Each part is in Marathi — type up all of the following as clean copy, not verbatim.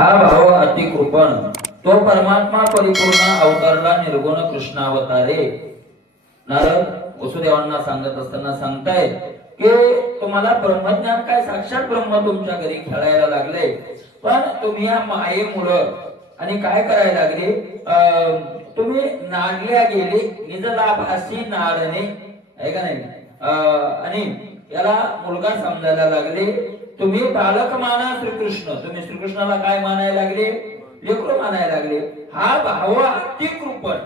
हा भाव अतिकृपण तो परमात्मा परिपूर्ण अवतारला निर्गुण कृष्णावतारे. नारद वसुदेवांना सांगत असताना सांगताय की तुम्हाला ब्रह्मज्ञान काय साक्षात ब्रह्म तुमच्या घरी खेळायला लागले, पण तुम्ही या मायेमुळं आणि काय करायला लागले, तुम्ही नाडल्या गेले निज लाभासी नाडणे आहे का नाही, आणि याला मुलगा समजायला लागले. तुम्ही बालक माना श्रीकृष्ण, तुम्ही श्रीकृष्णाला काय मानायला लागले, लेकरू मानायला लागले. हा भाव अतिकृपण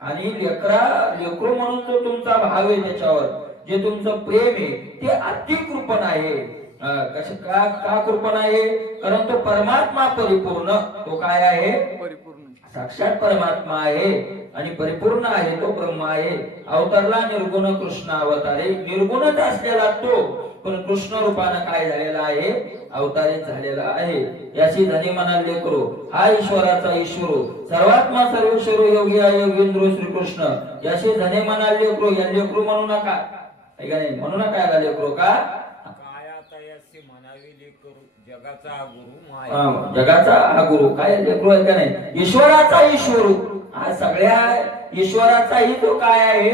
आणि लेकरू म्हणून जो तुमचा भाव आहे त्याच्यावर जे तुमचं प्रेम आहे ते अतिकृपण आहे. का कृपण आहे, कारण तो परमात्मा परिपूर्ण, तो काय आहे, साक्षात परमात्मा आहे आणि परिपूर्ण आहे, तो ब्रह्म आहे. अवतारला निर्गुण कृष्ण अवतारे, निर्गुणच असलेला तो पण कृष्ण रूपानं काय झालेला आहे, अवतारित झालेला आहे. याची धनी म्हणाले करू हा ईश्वराचा ईश्वर सर्वात्मा सर्वेश्वर योगी योगेंद्र श्रीकृष्ण. याची धनी म्हणाले करू, या लेकरू म्हणू नका, म्हणू नका याला लेकरू. का जगाचा हा गुरु, जगाचा हा गुरु काय लेकरू आहे का नाही, ईश्वराचा ईश्वर. हा सगळ्या ईश्वराचाही तो काय आहे,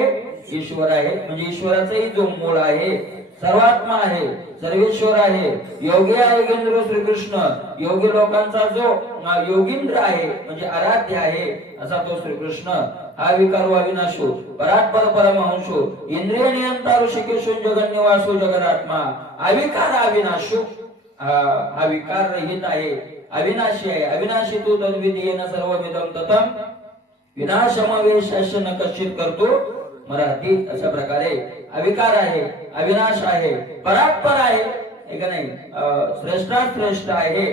ईश्वर आहे. म्हणजे ईश्वराचाही जो मूळ आहे, सर्वात्मा आहे, सर्वेश्वर आहे, योगी योगेंद्र श्रीकृष्ण. योगी लोकांचा जो योगींद्र आहे म्हणजे आराध्य आहे असा तो श्रीकृष्ण. हा विकार अविनाशो परात्पर परमहंसो इंद्रिय नियंता ऋषिकेशो जगन्निवासो जगदात्मा. अविकार अविनाशो, हा विकार रहित आहे, अविनाशी आहे. अविनाशी तू तद्विधीयेन सर्वमिदं ततं विनाशम वेशास्य न कश्चित करतो मराठी. अशा प्रकारे अविकार आहे, अविनाश आहे, परात्पर आहे का नाही, श्रेष्ठात श्रेष्ठ आहे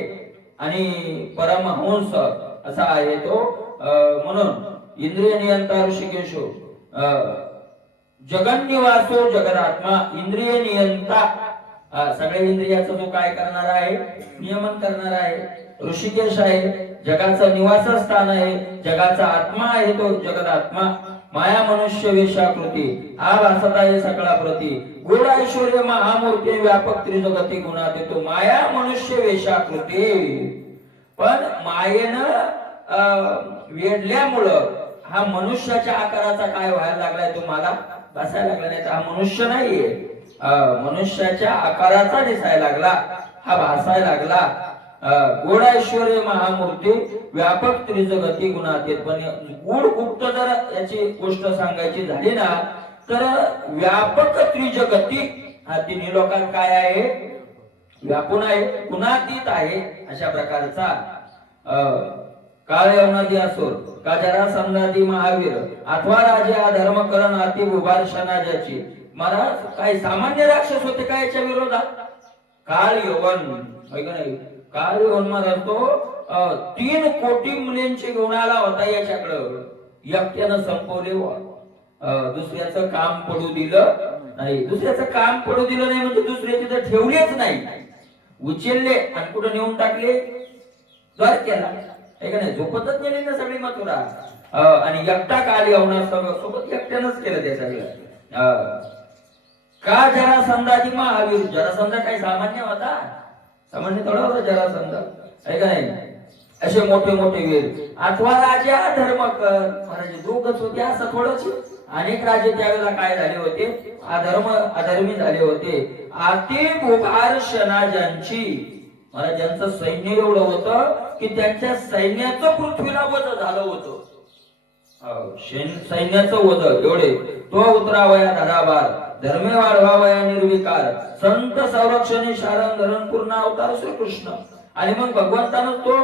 आणि परमहंस असा आहे तो. म्हणून इंद्रिय नियंता ऋषिकेशो जगन्निवासो जगदात्मा. इंद्रिय नियंता, सगळ्या इंद्रियाचं तो काय करणार आहे, नियमन करणार आहे. ऋषिकेश आहे, जगाचं निवासस्थान आहे, जगाचा आत्मा आहे तो जगदात्मा. माया मनुष्य वेशाकृती हा वासत आहे सकळा प्रती. गुण ऐश्वर्य महामूर्ती व्यापक त्रिजगती गुणात येतो. माया मनुष्य वेशाकृती, पण मायेनं वेढल्यामुळं हा मनुष्याच्या आकाराचा काय व्हायला लागलाय, तुम्हाला बसायला लागला. नाही तर हा मनुष्य नाहीये, मनुष्याच्या आकाराचा दिसायला लागला, हा भासायला लागला. गुण ऐश्वर्य महामूर्ती व्यापक त्रिजगती गुणात येत. पण गुण गुप्त जर याची गोष्ट सांगायची झाली ना तर व्यापक त्रिजगती हा तिन्ही लोकांत काय आहे, व्यापून आहे, गुणातीत आहे. अशा प्रकारचा काळ यवनादी असो का जरा संधादी महावीर अथवा राजे धर्म करण अति उभारशना ज्याची. महाराज काही सामान्य राक्षस होते का याच्या विरोधात, काळ यवन नाही. काळ यवन महाराज तो 3 कोटी मुलींची घेऊन आला होता याच्याकडं, एकट्यानं संपवले. दुसऱ्याचं काम पडू दिलं नाही, दुसऱ्याचं काम पडू दिलं नाही म्हणजे दुसऱ्याची तर ठेवलेच नाही, उचलले आणि कुठं नेऊन टाकले, द्वार केला नाही. झोपतच गेले ना सगळी मथुरा. आणि एकटा काल यवना सोबत एकट्यानंच केलं ते सगळं. का जरासंधाची महावीर, जरासंध काही सामान्य होता, सामान्य थोडा होता जरासंध आहे का नाही. असे मोठे मोठे वीर अथवा राजा धर्मकर महाराज दोघच होते असं थोडंच. अनेक राजे त्यावेळेला काय झाले होते, अधर्मी झाले होते. अति भूभारशना ज्यांची, महाराज ज्यांचं सैन्य एवढं होतं की त्यांच्या सैन्याचं पृथ्वीला वध झालं होतं. सैन्याचं वध एवढे. तो उतरावया धराभार धर्मे वाढवावया निर्विकार संत संरक्षणी शारण धरण पूर्ण अवतार श्रीकृष्ण. आणि मग भगवंतानं तो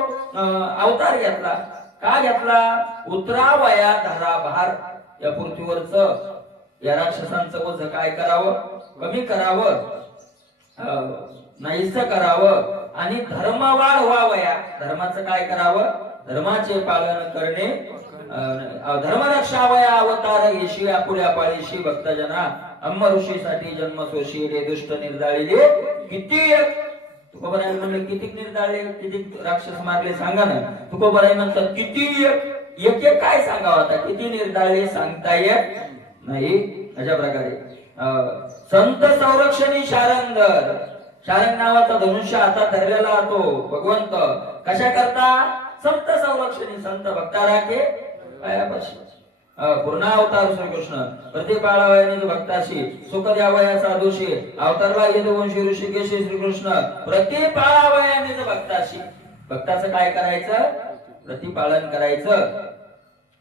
अवतार घेतला. का घेतला, उतरावया धराभार, या पृथ्वीवरच या राक्षसांचं वज काय करावं, कमी करावं, नाहीस करावं आणि धर्म वाढवावया, धर्माचं काय करावं, धर्माचे पालन करणे, धर्म रक्षावया अवतार येशी आपुल्या पाळीशी भक्तजना अम्म ऋषीसाठी जन्म सोशी रे दुष्ट निर्दाळीले. किती तुकोबराय म्हणले, किती निर्दाळे, किती राक्षस मारले सांगा ना. तुकोबराय म्हणतात किती एक एक काय सांगावं आता, किती निर्दाळे सांगता येत नाही. अशा प्रकारे संत संरक्षणी शारंग, शारंग नावाचा धनुष्य हातात धरलेला तो भगवंत कशा करता संत संरक्षणी संत भक्ता राखे पायापाशी पूर्ण अवतार श्रीकृष्ण प्रतिपाळावयाने भक्ताशी सुख द्यावया साधूशी अवतारला यदुवंशी ऋषिकेशी श्रीकृष्ण प्रतिपाळावयाने भक्ताशी भक्ताचं काय करायचं प्रतिपालन करायचं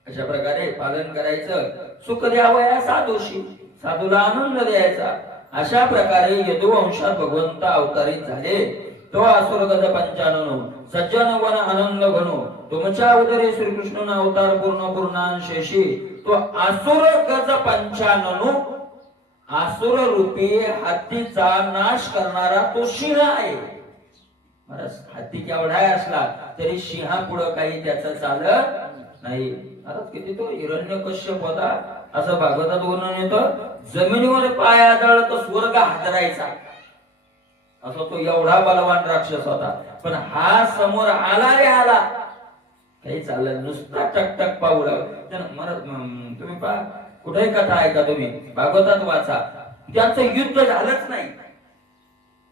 अशा प्रकारे पालन करायचं सुख द्यावया साधूशी साधूला आनंद द्यायचा अशा प्रकारे यदुवंशात भगवंत अवतारित झाले तो असुर गज पंचाननो सज्जन वन आनंद घनो तुमच्या उदरी श्रीकृष्ण अवतार पूर्ण पूर्णांशेशी तो असुर गज पंचाननो असुर रूपी हत्तीचा नाश करणारा तो सिंह आहे. महाराज हत्ती केवढा असला तरी सिंहा पुढे काही त्याचं चालत नाही. महाराज किती तो हिरण्यकश्यप होता असं भागवतात वर्णन येतं. जमिनीवर पाय आदळ तो स्वर्ग हादरायचा असं तो एवढा बलवान राक्षस होता. पण हा समोर आला रे आला काही चाललं नुसता टकटक पाऊल. तुम्ही पहा कुठेही कथा ऐका तुम्ही भागवतात वाचा त्यांचं युद्ध झालंच नाही.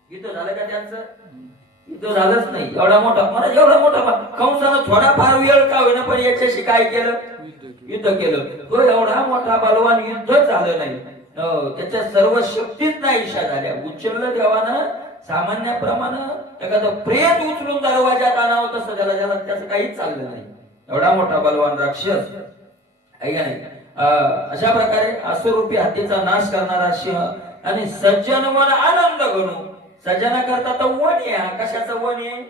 युद्ध झालं का त्यांचं युद्ध झालंच नाही. एवढा मोठा मला एवढा मोठा कंसानं थोडाफार वेळ का होईना पण याच्याशी काय केलं युद्ध केलं. तो एवढा मोठा बलवान युद्ध झालं नाही. त्याच्या सर्व शक्तीत नाहीशा झाल्या. उचललं देवानं सामान्याप्रमाणे एखादं प्रेत उचलून दरवाजात आणावं तसं ज्याला त्याचं काहीच चाललं नाही. एवढा मोठा बलवान राक्षस आहे का नाही. अशा प्रकारे असुरूपी हत्तीचा नाश करणारा सिंह आणि सज्जन वन आनंद गणू. सज्जना करता तर वन आहे. कशाचं वन आहे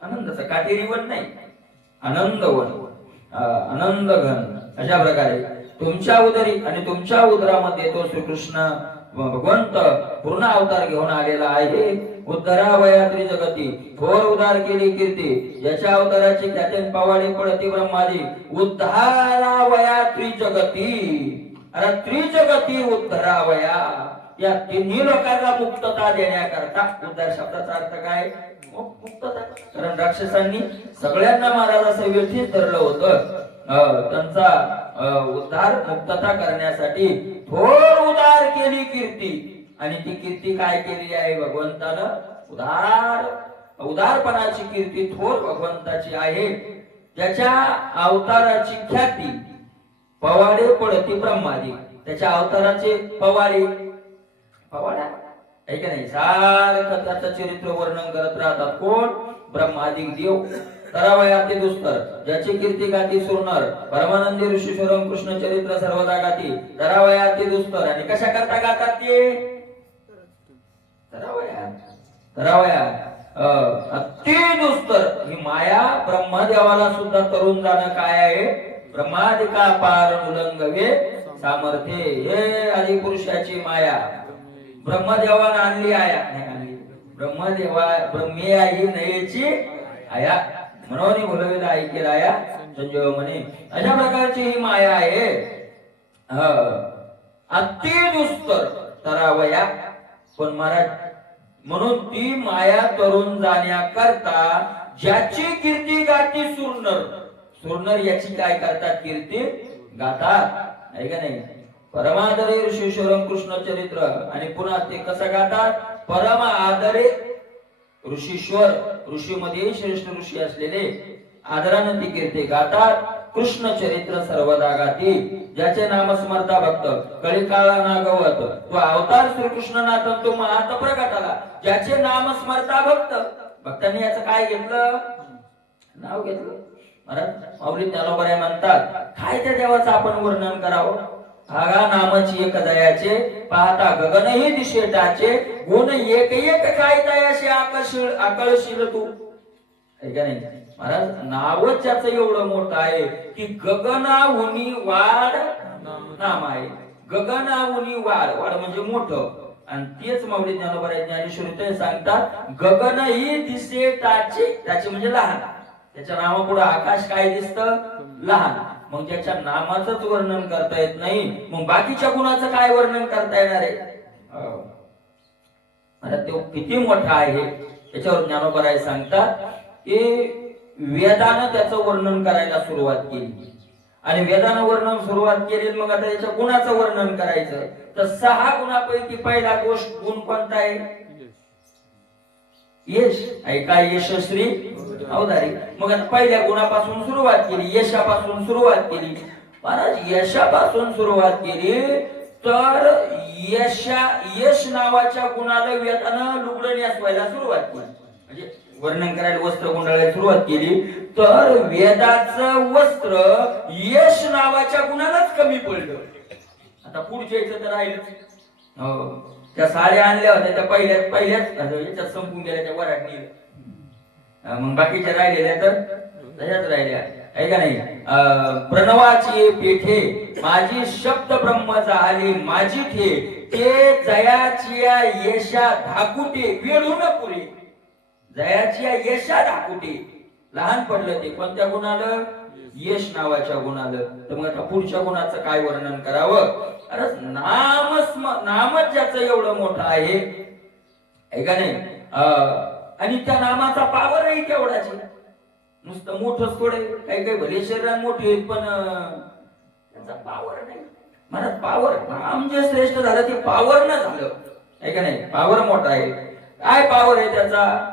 आनंदाचं काटेरी वन नाही आनंद वन आनंद घन. अशा प्रकारे तुमच्या उदरी आणि तुमच्या उदरामध्ये तो श्रीकृष्ण भगवंत पूर्ण अवतार घेऊन आलेला आहे. उद्धरावया त्रिजगती थोर उद्धार केली कीर्ती ज्याच्या अवताराची ख्याती पवाडी पडती ब्रह्मादी उद्धारावया त्रिजगती. अरे त्रिजगती उद्धरावया या तिन्ही लोकांना मुक्तता देण्याकरता. उद्धार शब्दाचा अर्थ काय मुक्तता. कारण राक्षसांनी सगळ्यांना महाराजाचं व्यथित धरलं होतं. त्यांचा उद्धार मुक्तता करण्यासाठी थोर उद्धार केली कीर्ती. आणि ती कीर्ती काय केली आहे भगवंतानं उदारपणाची कीर्ती थोर भगवंताची आहे. त्याच्या अवताराची ख्याती पवाडे पडती ब्रह्मादी. त्याच्या अवताराचे पवाडे पवाडा आहे का नाही सारखं त्याचं चरित्र वर्णन करत राहतात. कोण ब्रह्मादिक देव. तरावयाती दुस्तर ज्याची कीर्ती गाती सुरनर परमानंदी ऋषीश्वरम कृष्ण चरित्र सर्वदा गाती. तरावयाती दुस्तर आणि कशा करता गातात ते तरावया अति दुस्तर. ही माया ब्रह्मदेवाला सुद्धा तरुण जाणं काय आहे. ब्रह्मादिका पार उल्लंघवे सामर्थ्य हे आदिपुरुषाची माया ब्रह्मदेवानं आणली आया नाही ब्रह्मे आई नयेची आया म्हणून बोलविला ऐकेल आया संजय म्हणे. अशा प्रकारची ही माया आहे. अति दुस्तर तरावया. पण महाराज म्हणून ती माया तरुण जाण्याकरता ज्याची कीर्ती गाती सुरनर याची काय करतात कीर्ती गातात आहे का नाही. परमादरे ऋषीश्वरम कृष्ण चरित्र आणि पुन्हा ते कसं गातात परम आदरे ऋषीश्वर ऋषीमध्ये श्रेष्ठ ऋषी असलेले आदराने ती कीर्ती गातात. कृष्ण चरित्र सर्वदा गाती. ज्याचे नाम स्मरता भक्त कलिकाळा नागवत तो अवतार श्रीकृष्ण नाथ तो महात प्रगटाला. ज्याचे नाम स्मरता भक्तांनी याचं काय घेतलं नाव घेतलं. महाराज माऊली ज्ञानोबा म्हणतात काय त्या देवाचं आपण वर्णन करावं. आगा नामाची एक दयाचे पाहता गगनही दिशे टाचे गुण एक एक काय दयाशी आकळशील तू आहे का नाही. महाराज नावच त्याचं एवढं मोठं आहे की गगनाहुनी वाढ नाम आहे. गगनाहुनी वाढ म्हणजे मोठं. आणि तेच माऊली ज्ञानोबा ज्ञानेश्वरी सांगतात गगनही दिसे टाचे. त्याचे म्हणजे लहान. त्याच्या नावापुढे आकाश काय दिसतं लहान. मग त्याच्या नामाचंच वर्णन करता येत नाही मग बाकीच्या गुणाचं काय वर्णन करता येणार आहे. तो किती मोठा आहे त्याच्यावर ज्ञानोबा सांगतात की वेदानं त्याचं वर्णन करायला सुरुवात केली. आणि वेदानं वर्णन सुरुवात केली मग आता त्याच्या गुणाचं वर्णन करायचं तर 6 गुणापैकी पहिला गोष्ट गुण कोणता आहे यश ऐका यशश्री अवधारी. मग आता पहिल्या गुणापासून सुरुवात केली, यशापासून सुरुवात केली. महाराज यशापासून सुरुवात केली तर यश नावाच्या गुणाला वेदानं लुगडं नेसवायला सुरुवात केली, म्हणजे वर्णन करायला वस्त्र गुंडाळायला सुरुवात केली. तर वेदाचं वस्त्र यश नावाच्या गुणालाच कमी पडलं. आता पुढच्या याचं तर राहिलं. त्या साड्या आणल्या होत्या त्या पहिल्याच याच्यात संपून गेल्या, त्या वरात नेलं. मग बाकीच्या राहिलेल्या तर तशाच राहिल्या, आहे का नाही. प्रणवाची पेठे माझी शब्द ब्रह्म झाली माझी ठे, ते जयाची यशा धाकुटे वेळून पुरे. जयाची यशा धाकुटे लहान पडलं ते कोणत्या गुणालं, यश नावाच्या गुणालं. तर मग आता पुढच्या गुणाचं काय वर्णन करावं. अरे नामच ज्याचं एवढं मोठं आहे का नाही. आणि त्या नामाचा पावरही तेवढाच आहे. नुसतं मोठंच थोडे, काही काही भले शरीरात मोठे पण त्याचा पावर नाही. मला पावर नाम जे श्रेष्ठ झालं ते पावर न झालं, आहे का नाही. पावर मोठा आहे. काय पावर आहे त्याचा.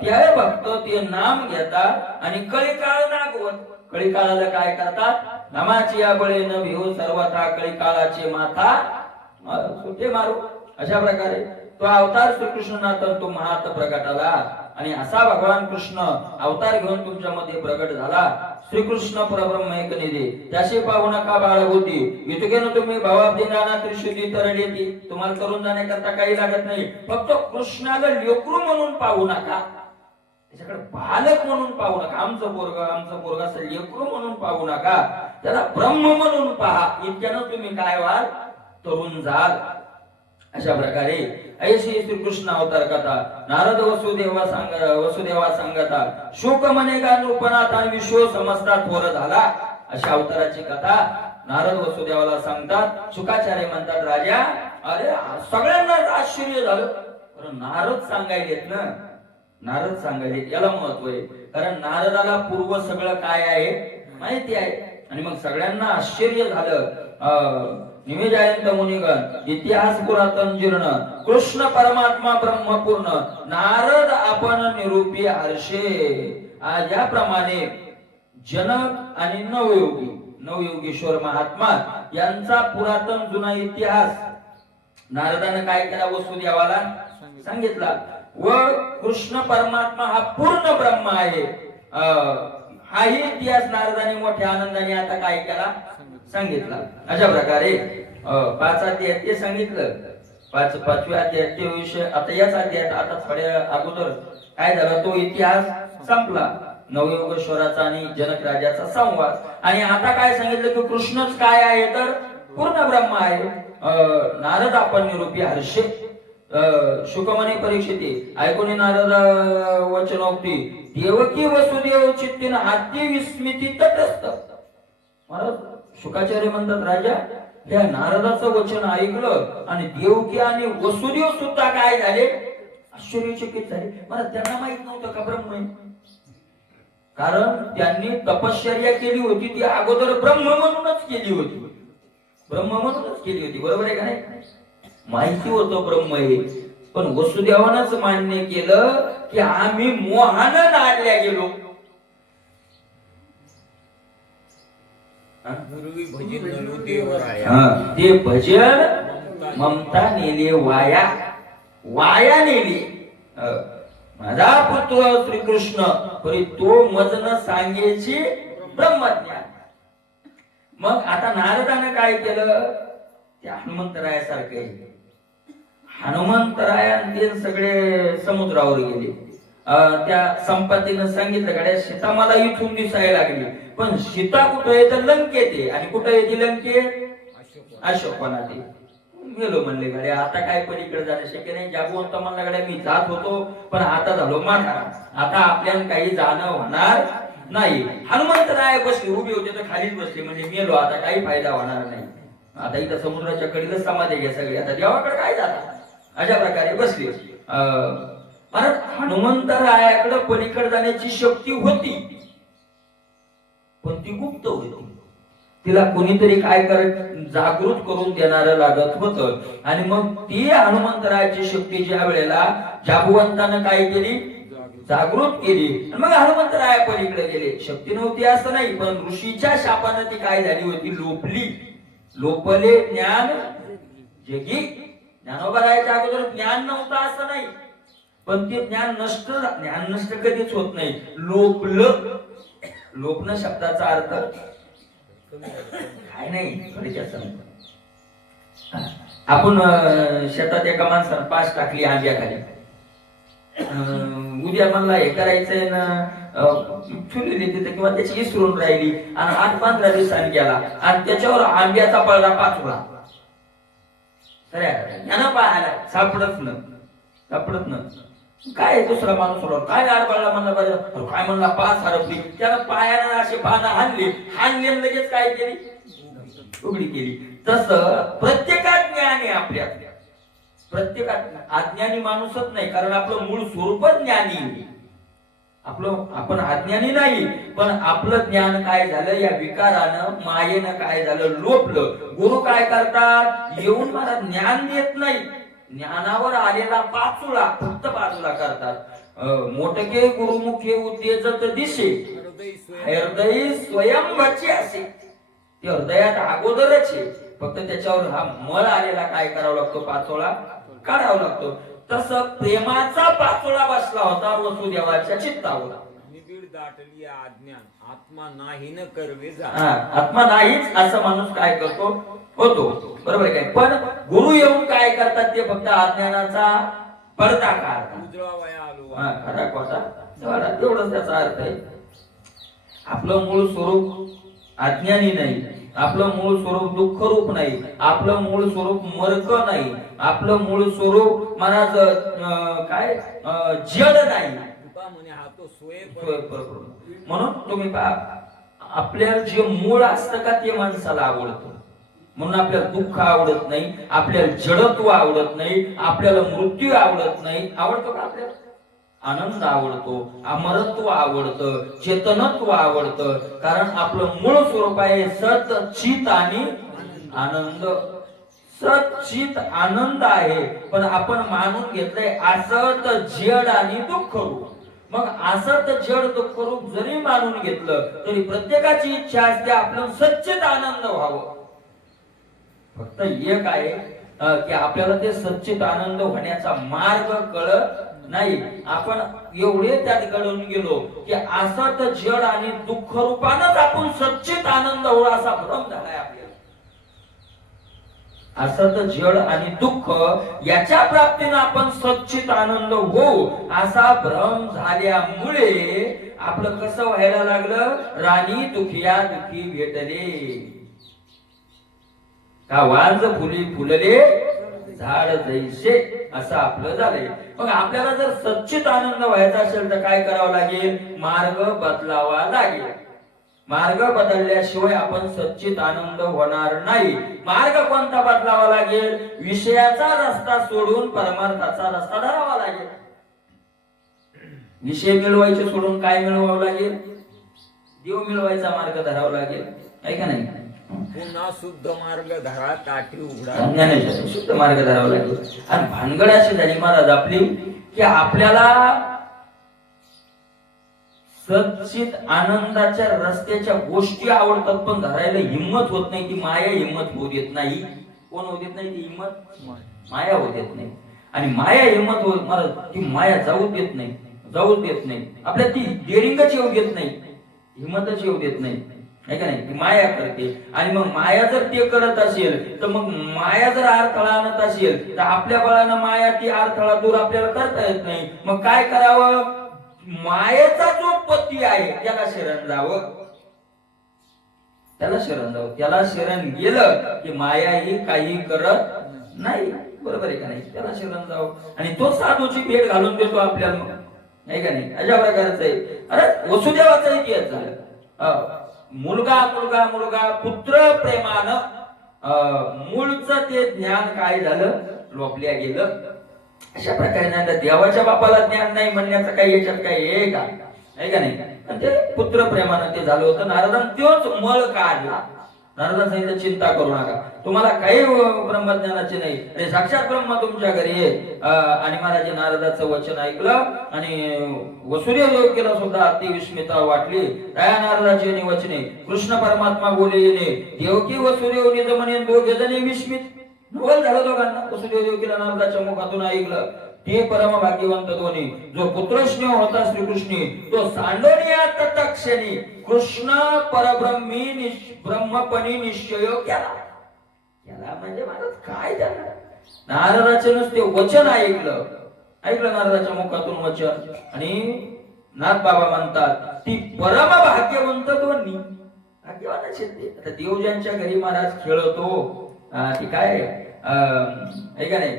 त्या भक्त ते नाम घेतात आणि कळीकाळ नागवत. कळीकाळाला काय करतात, नामाची या बळे न भिवू सर्वथा कळीकाळाचे माथा सुटे मारू. अशा प्रकारे तो अवतार श्रीकृष्णात तो महात प्रगटाला आणि असा भगवान कृष्ण अवतार घेऊन तुमच्यामध्ये प्रगट झाला. श्रीकृष्ण परब्रह्म एक निधी त्याशी पाहू नका बाळबुद्धी, इतकेनं तुम्ही भावाब्दिनाना त्रिशुद्धी तरड येते. तुम्हाला करून जाण्याकरता काही लागत नाही. फक्त कृष्णाला लेकरू म्हणून पाहू नका, त्याच्याकडे बालक म्हणून पाहू नका. आमचं पोरग असं लेकरू म्हणून पाहू नका, त्याला ब्रह्म म्हणून पहा. इतक्यानं तुम्ही काय व्हाल, तरुण जाल. अशा प्रकारे ऐशी श्रीकृष्ण अवतार कथा. नारद वसुदेवा सांगता शोक मनेगा नृपनाथ आणि विश्व समजता थोर झाला. अशा अवताराची कथा नारद वसुदेवाला सांगतात. शुकाचार्य म्हणतात राजा अरे सगळ्यांना आश्चर्य झालं, पण नारद सांगायलेत ना, नारद सांगायले याला महत्व आहे. कारण नारदाला पूर्व सगळं काय आहे माहिती आहे. आणि मग सगळ्यांना आश्चर्य झालं. निवेदयंत मुनिगण इतिहास पुरातन जीर्ण कृष्ण परमात्मा ब्रह्मपूर्ण नारद आपण निरूपी हर्षे. याप्रमाणे जनक आणि नवयोगीश्वर महात्मा यांचा पुरातन जुना इतिहास नारदाने काय केला, वसुदेवाला सांगितला. व कृष्ण परमात्मा हा पूर्ण ब्रह्म आहे. हाही इतिहास नारदाने मोठ्या आनंदाने आता काय केला, सांगितला. अशा प्रकारे 5 अध्याय ते सांगितलं. 5व्या अध्यायाचे विषय आता याच अध्यायात आता थोड्या अगोदर काय झालं, तो इतिहास संपला. नवयोगेश्वराचा आणि जनक राजाचा संवाद. आणि आता काय सांगितलं की कृष्णच काय आहे तर पूर्ण ब्रह्म आहे. नारद आपण निरूपी हर्षे. शुकमने परीक्षिते ऐकून नारद वचनोक्ती देवकी वसुदेव चित्तीन हाती विस्मिती तटस्थ. महाराज शुकाचार्य म्हणतात राजा या नारदाचं वचन ऐकलं आणि देवकी आणि वसुदेव सुद्धा काय झाले, आश्चर्यचकित झाले. मला त्यांना माहित नव्हतं का ब्रह्म आहे. कारण त्यांनी तपश्चर्या केली होती ती अगोदर ब्रह्म म्हणूनच केली होती, बरोबर आहे का नाही. माहिती होतं ब्रह्म आहे, पण वसुदेवानंच मान्य केलं की आम्ही मोहानं नाडल्या गेलो. ते भजन ममता नेले वाया नेली. माझा पुत्र श्रीकृष्ण परी तो मजन सांगेची ब्रह्मज्ञान. मग आता नारदानं काय केलं, त्या हनुमंतरायासारखे हनुमंतराया सगळे समुद्रावर गेले. त्या संपत्तीनं सांगितलं गड्या सीता मला इथून दिसायला लागली, पण सीता कुठे आहे तर लंकेत आहे. आणि कुठे येते लंकेत, अशोकवनात. गेलो म्हणले गड्या आता काय पलीकडे जाणं शक्य नाही. जागवंत म्हणला गड्या मी जात होतो पण आता झालो म्हातारा, आता आपल्याला काही जाणं होणार नाही. हनुमंतराय बसले, उभे होते तर खालीच बसले, म्हणजे मेलो आता काही फायदा होणार नाही. आता इथं समुद्राच्या कडेला समाधी घ्या सगळे, आता देवाकडे काय जातात. अशा प्रकारे बसले. हनुमंतरायाकडे पलीकडे जाण्याची शक्ती होती, पण ती गुप्त होती. तिला कोणीतरी काय जागृत करून देणारं लागत होतं. आणि मग ती हनुमंतरायाची शक्ती ज्या वेळेला जाबुवंतानं काय केली? जागृत केली. आणि मग हनुमंतराया पलीकडे गेले. शक्ती नव्हती असं नाही, पण ऋषीच्या शापानं ती काय झाली होती? लोपली. लोपले ज्ञान जगी. ज्ञानोबा राहायच्या अगोदर ज्ञान नव्हतं असं नाही, पण ते ज्ञान नष्ट कधीच होत नाही. लोपलं. लोपणं शब्दाचा अर्थ काय नाही. आपण शेतात एका माणसानं पाच टाकली आंब्याखाली. उद्या मला हे करायचंय ना, ठेवलेली तिथे किंवा त्याची इसरून राहिली आणि 8-15 दिवसांनी गेला आणि त्याच्यावर आंब्याचा पडला पाचोळा. सापडत न काय दुसरा माणूस काय आडबाळला म्हणला पाहिजे, काय म्हणला पाच हरपली. त्याला पायानं असे पानं हाणले लगेच काय केली? उघडी केली. तसं प्रत्येकात ज्ञान आहे. आपल्या प्रत्येकात अज्ञानी माणूसच नाही, कारण आपलं मूळ स्वरूपच ज्ञानी. आपण अज्ञानी नाही, पण आपलं ज्ञान काय झालं? या विकारानं, मायेनं काय झालं? लोपलं. गुरु काय करतात? येऊन मला ज्ञान देत नाही, ज्ञानावर आलेला पाचोळा फक्त बाजूला करतात. मोठके गुरुमुखे उद्देजत दिसे, हृदय स्वयंभची असे. ते हृदयात अगोदरच आहे, फक्त त्याच्यावर हा मळ आलेला काय करावा लागतो? पाचोळा काढावा लागतो. तसं प्रेमाचा पाचोळा बसला होता वसुदेवाच्या चित्तावर. निबिड दाटली अज्ञान, आत्मा नाही न करवे जा. आत्मा नाहीच असं माणूस काय करतो? होतो. बरोबर काय? पण गुरु येऊन काय करतात? ते फक्त अज्ञानाचा पडदा काढतात. उजळावया आलो. खरा खोटा तेवढंच त्याचा अर्थ आहे. आपलं मूळ स्वरूप अज्ञानी नाही, आपलं मूळ स्वरूप दुःख रूप नाही, आपलं मूळ स्वरूप मर्क नाही, आपलं मूळ स्वरूप महाराज काय जड नाही. म्हणून तुम्ही पहा, आपल्याला जे मूळ असतं का ते माणसाला आवडतं. म्हणून आपल्याला दुःख आवडत नाही, आपल्याला जडत्व आवडत नाही, आपल्याला मृत्यू आवडत नाही. आवडतो का आपल्याला? आनंद आवडतो, अमरत्व आवडतं, चेतनत्व आवडतं. कारण आपलं मूळ स्वरूप आहे सत चित आणि आनंद. सत चित आनंद आहे, पण आपण मानून घेतलंय असत जड आणि दुःख रूप. मग असत जड दुःख रूप जरी मानून घेतलं तरी प्रत्येकाची इच्छा असते आपलं सच्चित आनंद व्हावं. फक्त एक आहे की आपल्याला ते सच्चित आनंद होण्याचा मार्ग कळत नाही. आपण एवढे त्यात घडून गेलो की असत जड आणि दुःख रूपानच आपण सच्चित आनंद हो असा भ्रम झालाय आपल्याला. असत जड आणि दुःख याच्या प्राप्तीने आपण सच्चित आनंद होऊ असा भ्रम झाल्यामुळे आपलं कसं व्हायला लागलं? राणी दुखिया दुखी भेटले, का वांज फुली फुलले झाड जैसे, असं आपलं झालंय. मग आपल्याला जर सच्चित आनंद व्हायचा असेल तर काय करावं लागेल? मार्ग बदलावा लागेल. मार्ग बदलल्याशिवाय आपण सच्चित आनंद होणार नाही. मार्ग कोणता बदलावा लागेल? विषयाचा रस्ता सोडून परमार्थाचा रस्ता धरावा लागेल. विषय मिळवायचे सोडून काय मिळवावं लागेल? देव मिळवायचा मार्ग धरावा लागेल. आहे का नाही? पुन्हा शुद्ध मार्ग धरा, काठी उघडा. शुद्ध मार्ग धरावा लागेल. आणि भानगड अशी झाली महाराज आपली की आपल्याला सच्चित आनंदाच्या रस्त्याच्या गोष्टी आवडतात, पण धरायला हिंमत होत नाही. ती माया हिंमत होऊ देत नाही. कोण होऊ देत नाही? ती हिंमत माया होऊ देत नाही. आणि माया हिंमत होत महाराज ती माया जाऊ देत नाही, जाऊ देत नाही. आपल्या ती डेरिंगच येऊ देत नाही, हिंमतच येऊ देत नाही. आहे का नाही? ती माया करते. आणि मग माया जर ते करत असेल तर मग माया जर अडथळा आणत असेल तर आपल्या बळानं माया ती अडथळा दूर आपल्याला करता येत नाही. मग काय करावं? मायेचा जो पती आहे त्याला शरण जावं, त्याला शरण जावं. त्याला शरण गेलं की माया ही काही करत नाही. बरोबर आहे का नाही? त्याला शरण जावं आणि तो साधूची भेट घालून देतो आपल्याला. मग नाही का नाही? अशा प्रकारचं आहे. अरे वसुदेवाचा इतिहास झाला. मुलगा मुलगा मुलगा पुत्र प्रेमानं मूळचं ते ज्ञान काय झालं? लोपल्या गेलं. अशा प्रकारे देवाच्या बापाला ज्ञान नाही म्हणण्याचं काही याच्यात काही आहे का? आहे का नाही? ते पुत्र प्रेमानं ते झालं होतं. नारदान तोच मळ काढला. नारदांनी सांगितलं चिंता करू नका, तुम्हाला काही ब्रह्मज्ञानाचे नाही, आणि साक्षात ब्रह्म तुमच्या घरी आहे. आणि महाराज नारदाचं वचन ऐकलं आणि वसुदेव देवकीला सुद्धा अति विस्मिता वाटली. त्या नारदाचे वचने कृष्ण परमात्मा बोलले, देवकी वसुदेव निज म्हणे दोघे जणी विस्मित. नवल झालं दोघांना. वसुदेव देवकीला नारदाच्या मुखातून ऐकलं. ते परम भाग्यवंत दोन्ही, जो पुत्रस्नेह होता श्रीकृष्णी, तो सांडोनिया तत्क्षणी कृष्ण परब्रह्मी ब्रह्मपणी निश्चय केला. म्हणजे महाराज काय झालं, नारदाचे नुसते वचन ऐकलं नारदाच्या मुखातून वचन, आणि नाथ बाबा म्हणतात ती परम भाग्यवंत दोन्ही. भाग्यवानाचे ते. आता देव ज्यांच्या घरी महाराज खेळतो ती काय आहे का नाही.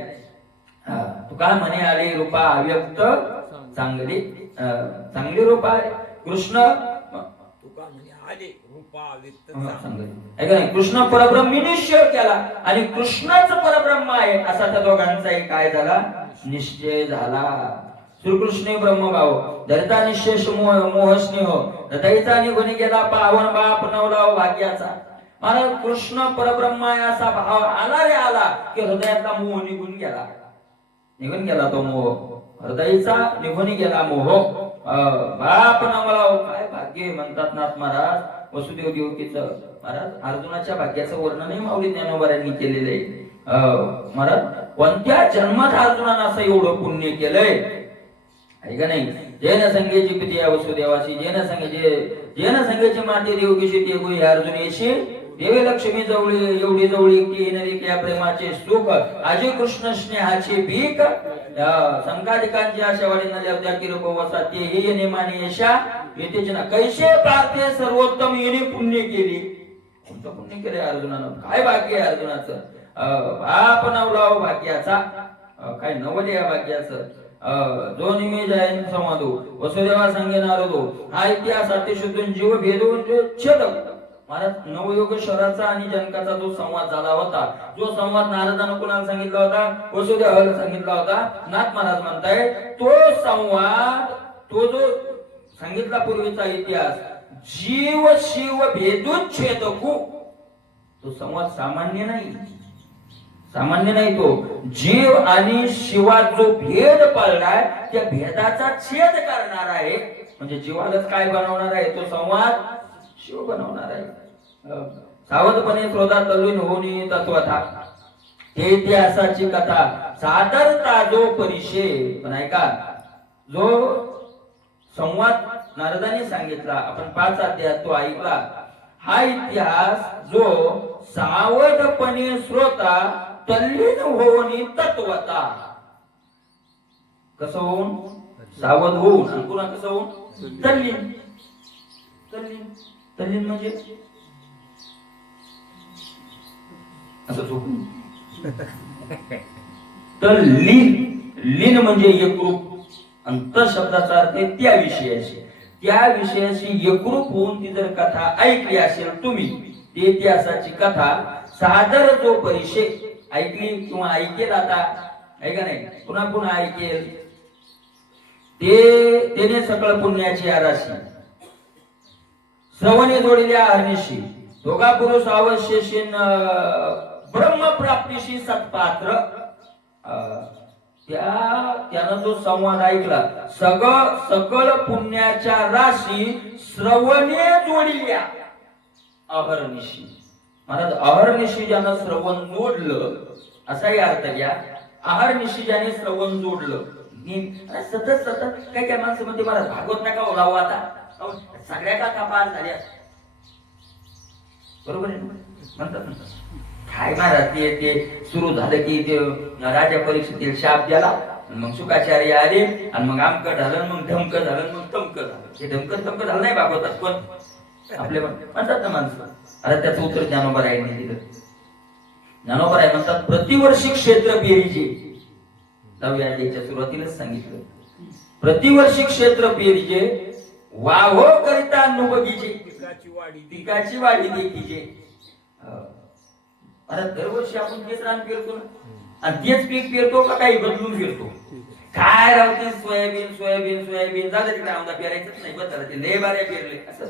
तू काय म्हणे आली रूपा अव्यक्त चांगली रूपा आहे. कृष्ण तुका म्हणे आले रूपा व्यक्त आहे का नाही. कृष्ण परब्रह्मी निश्चय केला, आणि कृष्णच परब्रह्म आहे असा त्या दोघांचाही काय झाला, निश्चय झाला. श्रीकृष्ण ब्रह्मभाव धरता निश्चय मोहस्नेह हृदयचा निघून गेला पावन बाप नवला भाग्याचा. महाराज कृष्ण परब्रह्म आहे असा भाव आला रे आला की हृदयातला मोह निघून गेला तो मोह, हृदयचा निघून गेला मोह. बाप नवला काय भाग्य म्हणतात नाथ महाराज वसुदेव देवकीचं. महाराज अर्जुनाच्या भाग्याचं वर्णनही माऊली ज्ञानोबांनी केलेलं आहे. महाराज कोणत्या जन्मात अर्जुनानं असं एवढं पुण्य केलंय आहे का नाही. जैन संघेची पित्या वसुदेवाची, जैन संघेची माते देवकीशी देगुई अर्जुन येशी, देवी लक्ष्मी जवळी एवढी जवळी की येणारी त्या प्रेमाचे सुख, आजी कृष्ण स्नेहाची भीक, संकाधिकांची आशावाडी नल्या किरको वसा तेही नेमाने यशा येतेच ना. कैसे पार्थे सर्वोत्तम येणे पुण्य केली. कोणतं पुण्य केले अर्जुनानं, काय भाग्य आहे अर्जुनाचं. बाप नवला भाग्याचा, काय नवल या भाग्याचं. जो निमेज आहे संवादो वसुदेवा संगे नारदो, हा इतिहास अतिशुद्धून जीव भेदून छेद. महाराज नवयोगेश्वराचा आणि जनकाचा जो संवाद झाला होता, जो संवाद नारदानं कुणाला सांगितला होता, वसुदेवाला सांगितला होता. नाथ महाराज म्हणताय तो संवाद, तो जो सांगितला पूर्वीचा इतिहास, जीव शिव भेदून छेदकू, तो संवाद सामान्य नाही. तो जीव आणि शिवात जो भेद पडलाय त्या भेदाचा छेद करणार आहे. म्हणजे जीवालाच काय बनवणार आहे, तो संवाद शिव बनवणार आहे. सावधपणे क्रोधात तल्लीन होऊन तत्वथा हे इतिहासाची कथा सादरता जो परिशे. पण ऐका, जो संवाद नारदाने सांगितला, आपण 5 अध्यायात तो ऐकला. हा इतिहास जो सावधपणे श्रोता तल्लीन होऊन तत्वता, कसं होऊन, सावध होऊन, आणि पुन्हा कसं होऊन, तल्लीन म्हणजे असं झोपून. लीन म्हणजे एकरूप, अंत शब्दाचा अर्थ आहे त्या विषयाशी एकरूप होऊन ती जर कथा ऐकली असेल तुम्ही, ती इतिहासाची कथा सादर जो परिशे ऐकली किंवा ऐकेल, आता ऐका नाही पुन्हा ऐकेल, तेने सकळ पुण्याची आराशी. श्रवणे जोडलेल्या अहर्निशी दोघा पुरुष अवश्यशीन ब्रह्मप्राप्तीशी सत्पात्र. त्यानं जो संवाद ऐकला, सकळ पुण्याच्या राशी श्रवणे जोडल्या अहर्निशी. महाराज अहर्निशी ज्यानं श्रवण जोडलं असाही अर्थ घ्या. अहर्निशी ज्याने श्रवण जोडलं, सतत काय माणसं म्हणते महाराज भागवत नका लावू आता, सगळ्या का पार झाल्या, बरोबर आहे म्हणतात. काय महाराज ते सुरू झालं की ते राजा परीक्षेतील शाप द्याला, मग शुकाचार्य आले, आणि मग आमकं झालं, मग धमकं झालं, मग तमकं झालं. हे धमकं झालं नाही भागवतात पण आपले म्हणतात ना माणसं. आता त्याचं उत्तर ज्ञानोबा रायने दिलं. ज्ञानोबा राय म्हणतात प्रतिवर्षी क्षेत्र पेरीचे, 9व्या अध्यायाच्या सुरुवातीलाच सांगितलं, प्रतिवर्षी क्षेत्र पेरीचे वाहो करिता नुबगीचे, पिकाची वाढी देखीचे. आता दरवर्षी आपण तेच रान पेरतो ना, आणि तेच पीक पेरतो का काही बदलून पेरतो. काय राहते सोयाबीन झालं तिकडे आमदा पेरायचंच नाही, बस झालं ते लय बाऱ्या पेरले असं.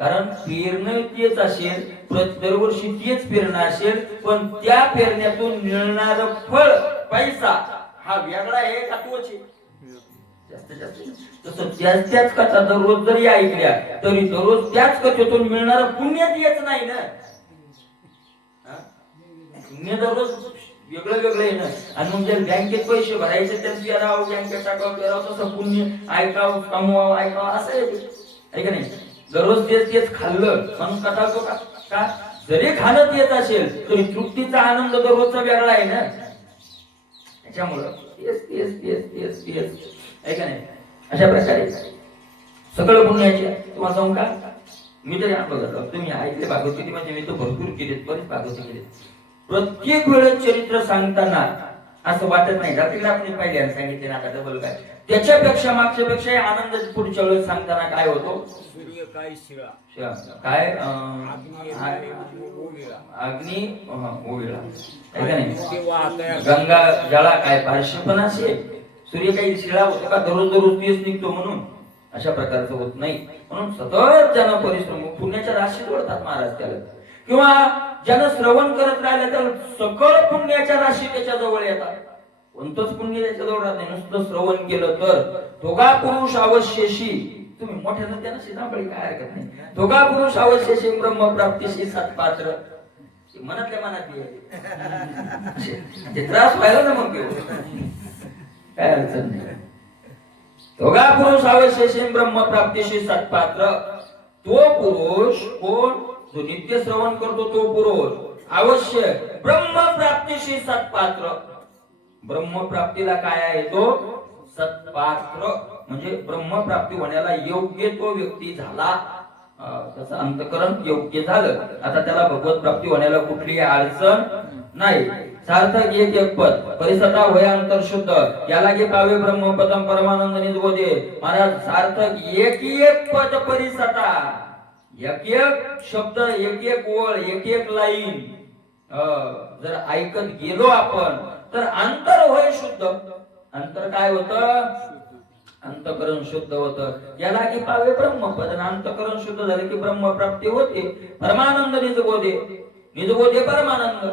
कारण पेरणं तेच असेल, दरवर्षी तेच पेरणं असेल, पण त्या पेरण्यातून मिळणार फळ पैसा हा वेगळा आहे का तोच आहे? जास्त जास्त तसं त्याच कथा दररोज जरी ऐकल्या तरी दररोज त्याच कथेतून मिळणार पुण्य तेच नाही ना. पुण्य दररोज वेगळं वेगळं आहे ना. आणि मग जर बँकेत पैसे भरायचे त्याच पेरावं, बँकेत टाकावं पेरावं, तसं पुण्य ऐकावं कमवावं ऐकावं असं आहे का नाही. दररोज तेच तेच खाल्लं म्हणून कथा तो का जरी खाणं येत असेल तरी तृप्तीचा आनंद दररोजचा वेगळा आहे ना. त्याच्यामुळं तेच तेच तेच तेच तेच आहे का नाही. अशा प्रकारे सगळं पुण्याचे तुम्हाला सांगू का, मी तरी बघा तुम्ही ऐकले भागवती म्हणजे मी तो भरपूर केलेत, बरेच भागवती केलेत. प्रत्येक वेळेस चरित्र सांगताना असं वाटत नाही रात्रीला आपण पहिल्यांदा सांगितले ना आता डबल काय त्याच्यापेक्षा मागच्या पेक्षा आनंद पुढच्या वेळेस सांगताना काय होतो. सूर्य काय शिळा काय अग्नी ओविळा गंगा जळा काय पार्श्वपणाशी सूर्य काही शिळा होतो का दररोज दररोज तेच निघतो म्हणून अशा प्रकारचं होत नाही. म्हणून सतत ज्यांना परिश्रम पुण्याच्या राशीत ओढतात महाराज त्याला, किंवा ज्यानं श्रवण करत राहिलं तर सकळ पुण्याच्या राशी त्याच्या जवळ येतात. कोणतंच पुण्य त्याच्या जवळ राहत नाही, नुसतं श्रवण केलं तर. दोघा पुरुष अवश्यशी, तुम्ही मोठ्यानं त्यांना शितांबळी काय हरकत नाही. दोघा पुरुष अवश्यशी ब्रह्मप्राप्तीशी सत्पात्र, मनातल्या मनात ते त्रास व्हायला ना मग काय अडचण नाही. दोघा पुरुष अवश्यशी ब्रह्मप्राप्तीशी सत्पात्र. तो पुरुष कोण, जो नित्य श्रवण करतो तो पुरुष अवश्य ब्रह्मप्राप्तीशी सत्पात्र. ब्रह्मप्राप्तीला काय आहे तो सत्पात्र, म्हणजे ब्रह्मप्राप्ती होण्याला योग्य तो व्यक्ती झाला, त्याचं अंतकरण योग्य झालं. आता त्याला भगवत प्राप्ती होण्याला कुठलीही अडचण नाही. सार्थक एक एक पद परिसता होय अंतर शुद्ध, याला की पावे ब्रह्मपदम परमानंद निजबोधे. महाराज सार्थक एक एक पद परिसता, एक एक शब्द, एक एक ओळ, एक एक लाईन जर ऐकत गेलो आपण तर अंतर होय शुद्ध. अंतर काय होतं, अंतकरण शुद्ध होतं. याला की पावे ब्रह्मपद, अंतकरण शुद्ध झाले की ब्रह्मप्राप्ती होते. परमानंद निजबोधे, निजबोधे परमानंद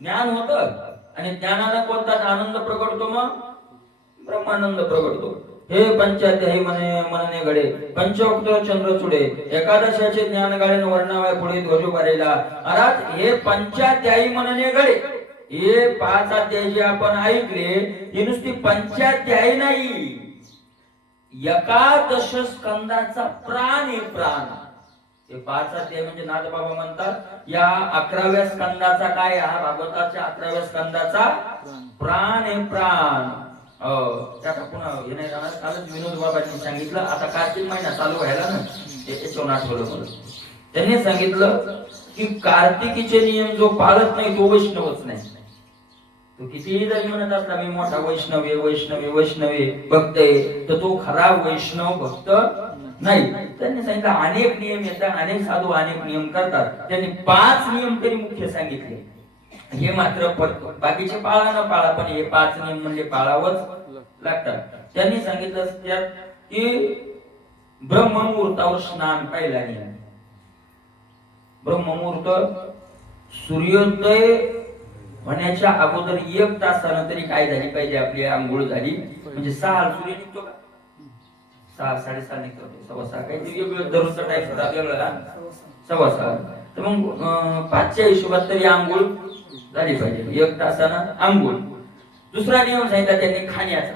ज्ञान होतं, आणि ज्ञानाला कोणता आनंद प्रगटतो, मग ब्रह्मानंद प्रगटतो. हे पंचाध्यायी म्हणणे घडे, पंचोक्त चंद्र चुडे, एकादशाचे ज्ञान गाळेन वर्णावय पुढे ध्वज उभारेला. अर्थात हे पंचाध्यायी म्हणणे घडे, हे 5 अध्याय जे आपण ऐकले हे नुसती पंचाध्यायी नाही, एकादश स्कंदाचा प्राण आहे प्राण. हे 5 अध्याय म्हणजे नाथबाबा म्हणतात या 11व्या स्कंदाचा काय, हा भागवताच्या 11व्या स्कंदाचा प्राण आहे प्राण. त्याचा पुन्हा हे नाही जाणार. कालच विनोद बाबांनी सांगितलं, आता कार्तिक महिना चालू व्हायला ना, त्याच्यावर आठवलं मला. त्यांनी सांगितलं की कार्तिकीचे नियम जो पाळत नाही तो वैष्णवच नाही. तो कितीही जरी म्हणत असला मी मोठा वैष्णव वैष्णवी भक्त आहे, तर तो खरा वैष्णव भक्त नाही. त्यांनी सांगितलं अनेक नियम येतात, अनेक साधू अनेक नियम करतात. त्यांनी 5 नियम तरी मुख्य सांगितले. हे मात्र बाकीचे पाळा न पाळा, पण हे 5 नियम म्हणजे पाळावंच लागतात. त्यांनी सांगितलं त्यात की ब्रह्ममुहूर्तावर स्नान, पहिला नियम. ब्रह्ममुहूर्त सूर्योदय होण्याच्या अगोदर 1 तासानं तरी काय झाली पाहिजे, आपली आंघोळ झाली म्हणजे 6 सूर्य निघतो का, 6 साडेसहा निघतो, 6:15 काही दररोजचा टाइम होता वेगळा 6:15. तर मग 5च्या हिशोबात तरी आंघोळ झाली पाहिजे, 1 तासानं आंघोळ. दुसरा नियम सांगितला त्यांनी खाण्याचा.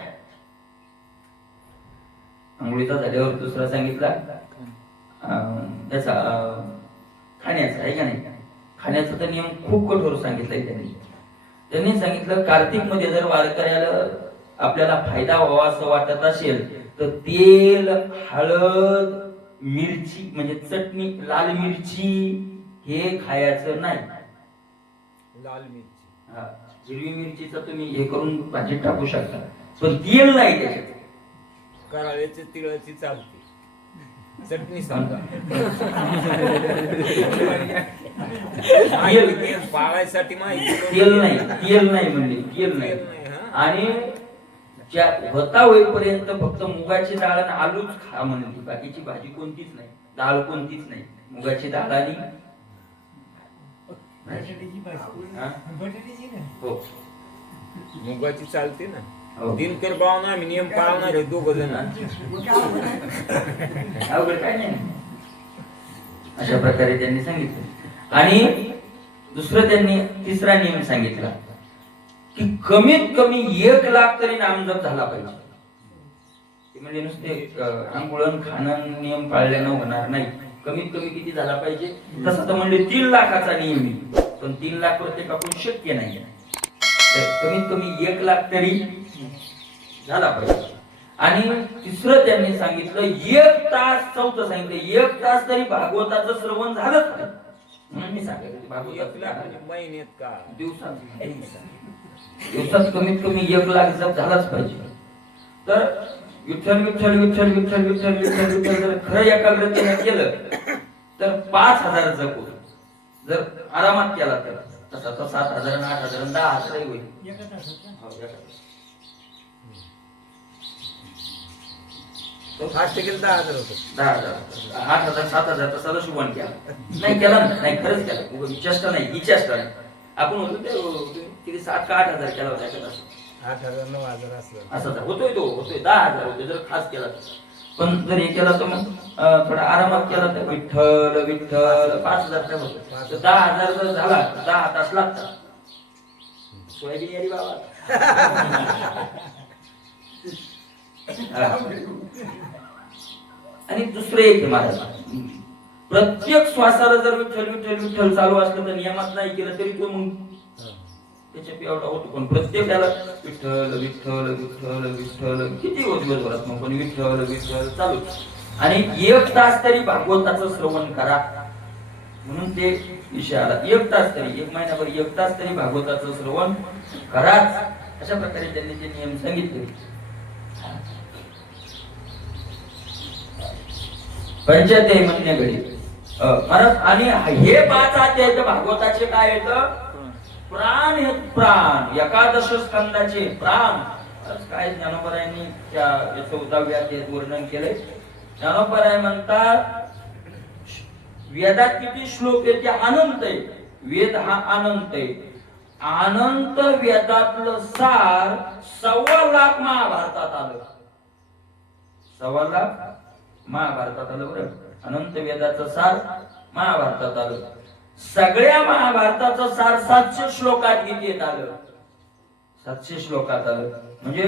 आंघोळीचा झाल्यावर दुसरा सांगितला त्याचा खाण्याचा, आहे का नाही. खाण्याचा तर नियम खूप कठोर सांगितलाय त्यांनी. त्यांनी सांगितलं कार्तिक मध्ये जर वारकऱ्याला आपल्याला फायदा व्हावा असं वाटत असेल तर तेल, हळद, मिरची म्हणजे चटणी, लाल मिरची हे खायचं नाही. लाल मिरची, हा, हिरवी मिरचीचं तुम्ही हे करून भाजीत टाकू शकता, पण तेल नाही त्याच्यात. कराळ्याची तिळाची चालते, चटणी सांगा पाळायसाठी माहिती. तेल नाही, तेल नाही म्हणले, तेल नाही. आणि ज्या होता होईपर्यंत फक्त मुगाची डाळ आणि आलूच खा म्हणली, बाकीची भाजी कोणतीच नाही, डाळ कोणतीच नाही, मुगाची डाळ आणि हा? हो मुगाची चालते ना. हो. दिनकर पाहुणा आम्ही नियम पाळणार आहे दोघ जण. अवघड काय नाही. अशा प्रकारे त्यांनी सांगितलं. आणि दुसरं त्यांनी तिसरा नियम सांगितला की कमीत कमी 1,00,000 तरी नामजप झाला पाहिजे. ते म्हणजे नुसते आंघोळण खाणं नियम पाळल्यानं होणार नाही. कमीत कमी किती झाला पाहिजे? तसं तर म्हणजे 3,00,000चा नियम आहे, पण 3,00,000 प्रत्येकाकडून शक्य नाही. तर कमीत कमी 1,00,000 तरी झाला पाहिजे. आणि तिसरं त्यांनी सांगितलं 1 तास, चौथं सांगितलं 1 तास तरी भागवताचं श्रवण झालंच पाहिजे. म्हणून मी सांगितलं भागवताचं महिन्यात का दिवसात कमीत कमी 1,00,000 जप झालाच पाहिजे. तर विठ्ठल विठ्ठल विठ्ठल विठ्ठल विठ्ठल विठ्ठल विठ्ठल जर खरं एकाग्रतेने केलं तर 5,000 जप होईल. जर आरामात केला तर तसा तर 7,000 8,000 10,000 होईल. फास्ट केलं 10,000 होतं. 10,000 8,000 7,000 तर सदा शुभन केला नाही, केला नाही, खरंच केला, चेष्टा नाही, ही चेष्टा नाही. आपण होतो ते किती 7 का 8,000 केला होता एका तास. 8,000 9,000 असं असं होतोय, तो होतोय 10,000 होतोय जर खास केला तर. पण जर हे केला तर मग थोडा आरामात केला तर विठ्ठल विठ्ठल 5,000 काय होतं. तर 10,000 जर झाला तर 10 तास लागतात. सोयाबीन यारी बाबा. आणि दुसरं एक महाराज, प्रत्येक श्वासाला जर विठ्ठल विठ्ठल विठ्ठल चालू असलं तर नियमात नाही केलं तरी तो मग त्याच्या एवढा होतो. पण प्रत्येकाला विठ्ठल विठ्ठल विठ्ठल विठ्ठल किती दिवसभरात मग पण विठ्ठल विठ्ठल चालू. आणि 1 तास तरी भागवताचं श्रवण करा म्हणून ते विषय आला. 1 तास तरी, 1 महिनाभर 1 तास तरी भागवताचं श्रवण कराच. अशा प्रकारे त्यांनी ते नियम सांगितले. पंचाध्यायी म्हणण्या घडी महाराज. आणि हे 5 अध्याय भागवताचे काय येतं? प्राण हे प्राण, एकादश स्कंदाचे प्राण. काय ज्ञानोबरायांनी त्या 14व्या अध्यायात वर्णन केलंय. ज्ञानोबराय म्हणतात वेदात किती श्लोक आहे ते अनंत आहे. वेद हा अनंत आहे. अनंत वेदातलं सार 1,15,00,000 महाभारतात आलं. 1,15,00,000 महाभारतात आलं. बरं, अनंत वेदाचं सार महाभारतात आलं. सगळ्या महाभारताचं सार 700 श्लोकात गीतेत आलं. 700 श्लोकात आलं. म्हणजे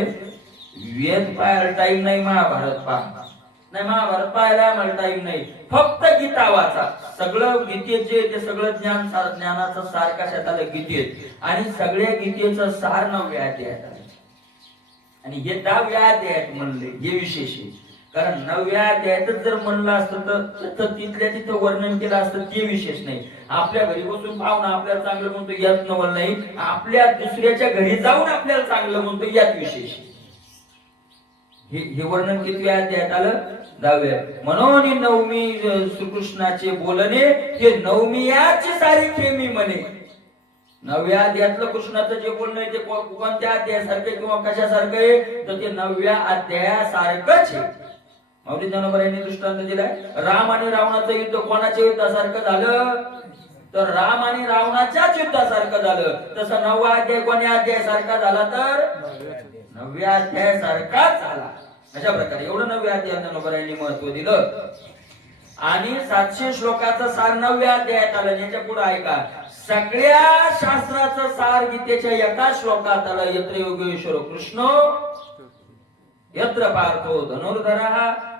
वेद पाहायला टाइम नाही, महाभारत पहा नाही, महाभारत पाहायला मला टाइम नाही, फक्त गीता वाचा. सगळं गीतेत जे ते सगळं ज्ञानाचं सार कशात आलं? गीतेत. आणि सगळ्या गीतेचं सार 9व्या अध्यायात आलं. आणि हे 10व्या अध्यायात म्हणले, हे विशेष आहे. कारण 9व्या अध्यायातच जर म्हणलं असतं तर तिथल्या तिथं वर्णन केलं असतं, ते विशेष नाही. आपल्या घरी बसून पाहुणा आपल्याला चांगलं म्हणतो यात नवल नाही, आपल्या दुसऱ्याच्या घरी जाऊन आपल्याला चांगलं म्हणतो यात विशेष. हे वर्णन किती अध्यायात आलं? 10व्या. म्हणून 9वी श्रीकृष्णाचे बोलणे हे 9व्याची सारखे मी म्हणे. 9व्या अध्यायातलं कृष्णाचं जे बोलणं आहे ते कोणत्या अध्यायासारखं किंवा कशासारखं आहे तर ते 9व्या अध्यायासारखंच आहे. माऊली ज्ञानोबरायांनी दृष्टांत दिलाय. राम आणि रावणाचं युद्ध कोणाच्या युद्धासारखं झालं? तर राम आणि रावणाच्याच युद्धासारखं झालं. तसं 9वा अध्याय कोण्या अध्यायासारखा झाला? तर 9व्या अध्यायासारखाच झाला. अशा प्रकारे एवढं 9व्या अध्यायात ज्ञानोबरायांनी महत्व दिलं. आणि 700 श्लोकाचं सार 9व्या अध्यायात आलं. याच्या पुढे ऐका, सगळ्या शास्त्राचं सार गीतेच्या एका श्लोकात आलं. यत्र योगेश्वर कृष्ण यत्र पार्थो धनुर्धरः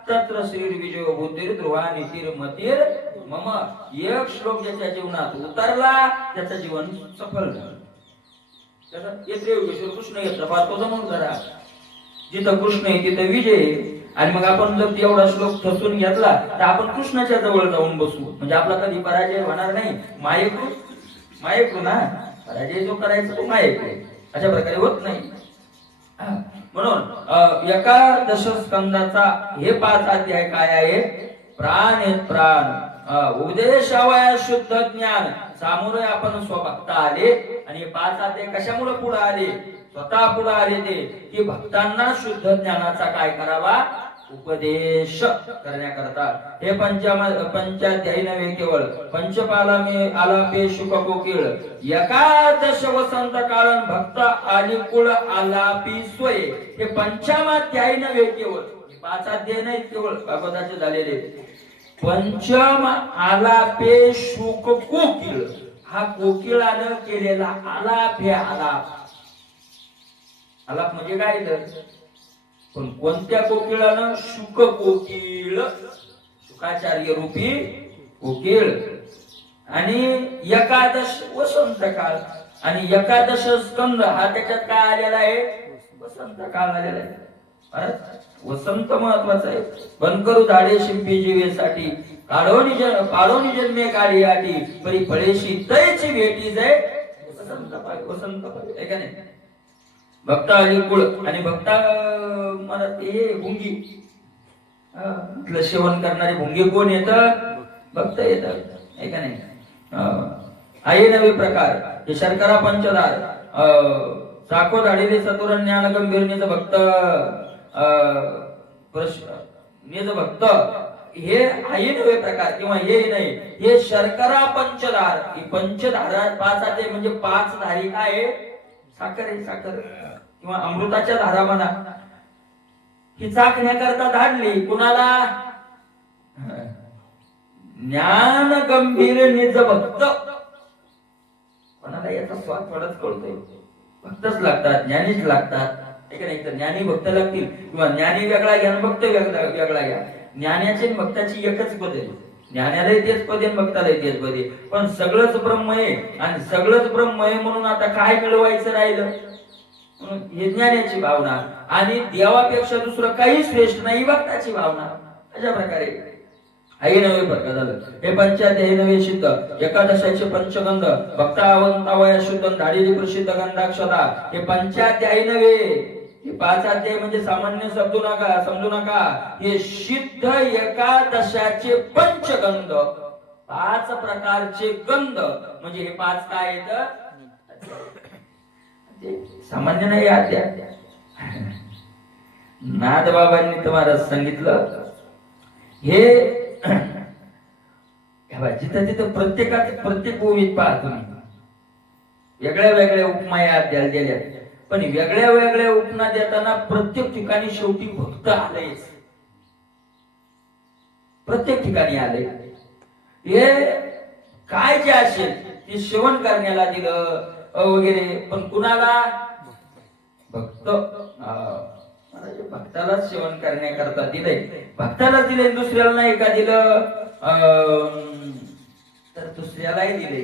तत्र श्रीर्विजयो बुद्धिर ध्रुवा नीतिर् मतिर् मम. एक श्लोक ज्याच्या जीवनात उतरला त्याचं जीवन सफल झालं. यत्र योगेश्वर कृष्ण यत्र पार्थो धनुर्धरः. जिथं कृष्ण आहे तिथं विजय. आणि मग आपण जर एवढा श्लोक ठसून घेतला तर आपण कृष्णाच्या जवळ जाऊन बसू, म्हणजे आपला कधी पराजय होणार नाही. मायेकृ ना, पराजय जो करायचा तो मायेकृ. अशा प्रकारे होत नाही. म्हणून एकादश स्कंदाचा हे 5 अध्याय काय आहे? प्राण हे प्राण, उपदेशावया शुद्ध ज्ञान. सामोरे आपण स्वभक्त आले. आणि 5 अध्याय कशामुळे पुढे आले? स्वतः पुढे आले ते की भक्तांना शुद्ध ज्ञानाचा काय करावा, उपदेश करण्याकरता. हे पंचाध्यायी नव्हे केवळ पंचपाला मी आलापे शुक कोकिळ एकादश वसंत काळन भक्त अलिकुळ आलापी सोय. हे पंचमाध्यायी नव्हे केवळ, 5 अध्याय नाही केवळ भागवताचे झालेले. पंचम आलापे शुक कोकिळ, हा कोकिळानं केलेला आलाप. हे आलाप, आलाप म्हणजे काय तर, पण कोणत्या कोकिळानं, शुक कोकिळ, शुकाचार्य रूपी कोकिळ. आणि एकादश वसंत काळ, आणि एकादश स्कंद हा त्याच्यात काय आलेला आहे, वसंत काळ आलेला आहे. वसंत महत्वाचा आहे. बंद करू धाडे शिंपी जीवेसाठी, पाडोनी जन्मे काढी आटी, परी फळेशी तैची भेटी जाय वसंत पाय. वसंत पाय आहे का नाही. भक्त अलिकुळ, आणि भक्ता मला हे भुंगी, सेवन करणारे भुंगे कोण येत, भक्त येत आहे का नाही. आहे नवे प्रकार, हे शर्करा पंचदार, साखो धाडीले सतुर ज्ञान गंभीर निज भक्त, निज भक्त. हे आहे नवे प्रकार, किंवा हे नाही, हे शर्करा पंचदार. ही पंचधारा 5 आहे म्हणजे 5 धारी काय आहे, साखर आहे, साखर किंवा अमृताच्या धारा म्हणा. ही चाखण्याकरता धाडली कुणाला, ज्ञान गंभीर निज भक्त. कोणाला याचा स्वाद थोडाच कळतोय, भक्तच लागतात, ज्ञानीच लागतात. नाही तर ज्ञानी भक्त लागतील, किंवा ज्ञानी वेगळा घ्या, भक्त वेगळा घ्या. ज्ञानाची भक्ताची एकच पद आहे, ज्ञानालाही तेच पद आहे, भक्तालाही तेच पद आहे. पण सगळंच ब्रह्म आहे, आणि सगळंच ब्रह्म आहे म्हणून आता काय मिळवायचं राहिलं, हे ज्ञानाची भावना. आणि देवापेक्षा दुसरं काही श्रेष्ठ नाही, भक्ताची भावना. अशा प्रकारे आई नवे प्रकार झालं. हे पंचाध्यायी नवे सिद्ध, एकादशाचे पंचगंध, भक्तावंतावया शुद्ध धाडीली प्रसिद्ध गंधाक्षता. हे पंचाध्यायी नवे, हे 5 अध्याय म्हणजे सामान्य समजू नका. हे सिद्ध एकादशाचे पंचगंध, 5 प्रकारचे गंध, म्हणजे हे 5 काय येत, सामान्य नाही अध्याय. नाथ बाबांनी तुम्हाला सांगितलं, हे जिथं तिथं प्रत्येक ओळीत पहा तुम्ही, वेगळ्या वेगळ्या उपमा या अध्यायाला दिल्या. पण वेगळ्या वेगळ्या उपमा देताना प्रत्येक ठिकाणी शेवटी भक्त आलेच, प्रत्येक ठिकाणी आले. हे काय जे असेल ते सेवन करण्याला दिलं वगैरे, पण कुणाला, भक्त. भक्ताला सेवन करण्याकरता दिले, भक्ताला दिले, दुसऱ्याला नाही का दिलं, तर दुसऱ्यालाही दिले.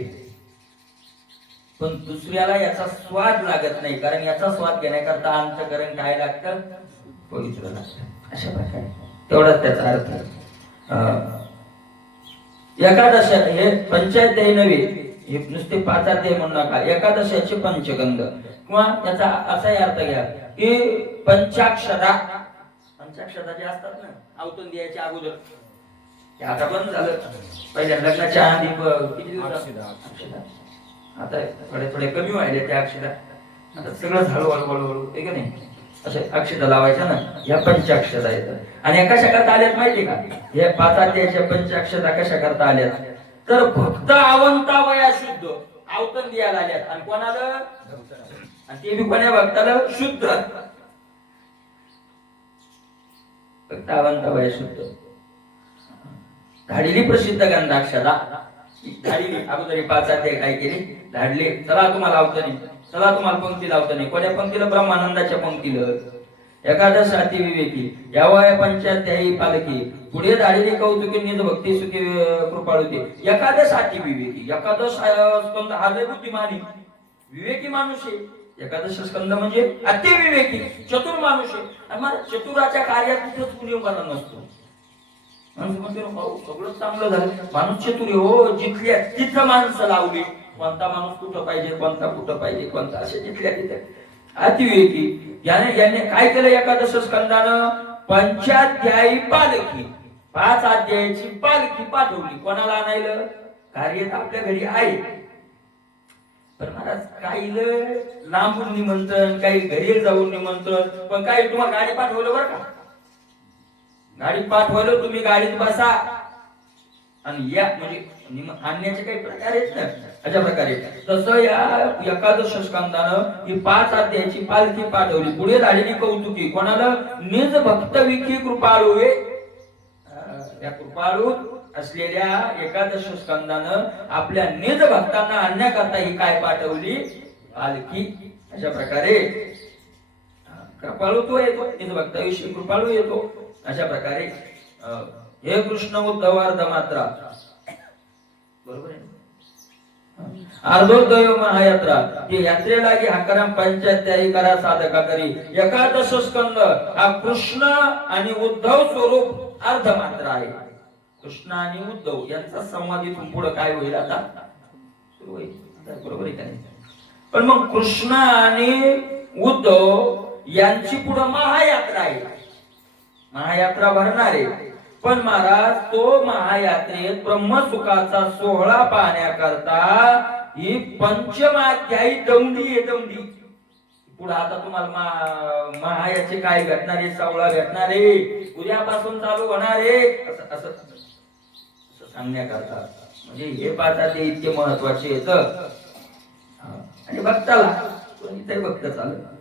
पण दुसऱ्याला याचा स्वाद लागत नाही, कारण याचा स्वाद घेण्याकरता अंतःकरण काय लागतं, पवित्र लागतं. अशा प्रकारे तेवढाच त्याचा अर्थ. एकादश हे पंचाध्यायी नव्हे, हे नुसते 5 अध्याय म्हणू नका. एकादशाचे पंचगंध, किंवा त्याचा असाही अर्थ घ्या की पंचाक्षरा. पंचाक्षरा जे असतात ना, आवतून द्यायच्या अगोदर, ते आता बंद झालं. पहिल्या लग्नाच्या आधी किती दिवस, आता थोडे कमी व्हायले त्या अक्षरा. आता सगळं झालं हळूहळू, आहे का नाही. असे अक्षता लावायच्या ना, या पंचाक्षता येतात. आणि या कशा करता आल्यात माहितीये का, हे 5 अध्यायाच्या पंचाक्षता कशा करता आल्यात, तर भक्त अवंतावया शुद्ध, आवतन द्यायला आल्यात. आणि कोणाला, आणि ते बी कोण्या भक्ताला, शुद्ध. भक्त अवंतावया शुद्ध धाडीली प्रसिद्ध गंधाक्षरा. धाडीली अगोदर 5 अध्याय काय केले, धाडले, चला तुम्हाला आवतनी, चला तुम्हाला पंक्ती लावतनी. कोण्या पंक्तीला, ब्रह्मानंदाच्या पंक्तीला. एकादश अति विवेकी, यावया पंचाध्यायी पालकी, पुढे धाडीली कौतुकी निज भक्ती सुखी कृपाळुती. एकादश अति विवेकी, एकादश स्कंद हा लय बुद्धिमानी विवेकी माणूस आहे. एकादश स्कंद म्हणजे अति विवेकी, चतुर माणूस आहे. आणि चतुराच्या कार्यात कुठंच कुणी उभा नसतो. माणूस म्हणतो सगळं चांगलं झालं, माणूस चतुर हो, जिथल्या तिथं माणसं लावली. कोणता माणूस कुठं पाहिजे, कोणता कुठं पाहिजे, कोणता, असे जिथल्या तिथे अतिविवेकी. याने काय केलं, एकादश स्कंदानं पंचाध्यायी पालखी, 5 अध्यायाची पालखी पाठवली. कोणाला आणायला, कार्य आपल्या घरी आहे, पण महाराज काही लांबून निमंत्रण, काही घरी जाऊन निमंत्रण, पण काही तुम्हाला गाडी पाठवलं बरं का, गाडी पाठवलं, तुम्ही गाडीत बसा आणि या, म्हणजे आणण्याचे काही प्रकार आहेत ना अशा प्रकारे. तसं या एकादश स्कंदानं ही 5 अध्यायाची पालखी पाठवली. पुढे झालेली कौतुकी कोणाला? निज भक्त विखी कृपाळू. या कृपाळू असलेल्या एकादश स्कंदानं आपल्या निज भक्तांना आणण्याकरता ही काय पाठवली? पालखी. अशा प्रकारे कृपाळू तो येतो, निज भक्ताविषयी कृपाळू येतो. अशा प्रकारे हे कृष्ण उद्धवार्ध मात्रा, बरोबर आहे. अर्धोदय महायात्रा ती यात्रेला की हकाराम पंचाध्यायी करा साधका करी. एकादश स्कंद हा कृष्ण आणि उद्धव स्वरूप अर्धमात्रा आहे. कृष्ण आणि उद्धव यांचा संवाद इथून पुढे काय होईल आता सुरू होईल, बरोबर आहे का नाही? पण मग कृष्ण आणि उद्धव यांची पुढे महायात्रा आहे, महायात्रा भरणार आहे. पण महाराज तो महायात्रेत ब्रह्मसुखाचा सोहळा पाहण्याकरता ही पंचमाध्यायी दौंडी आहे, दौंडी. पुढे आता तुम्हाला महायाचे काय भेटणार आहे? सोहळा भेटणार आहे, उद्यापासून चालू होणार आहे, असं सांगण्याकरता. म्हणजे हे पाहता ते इतके महत्वाचे येत. आणि भक्ताला कोणीतरी भक्त चालत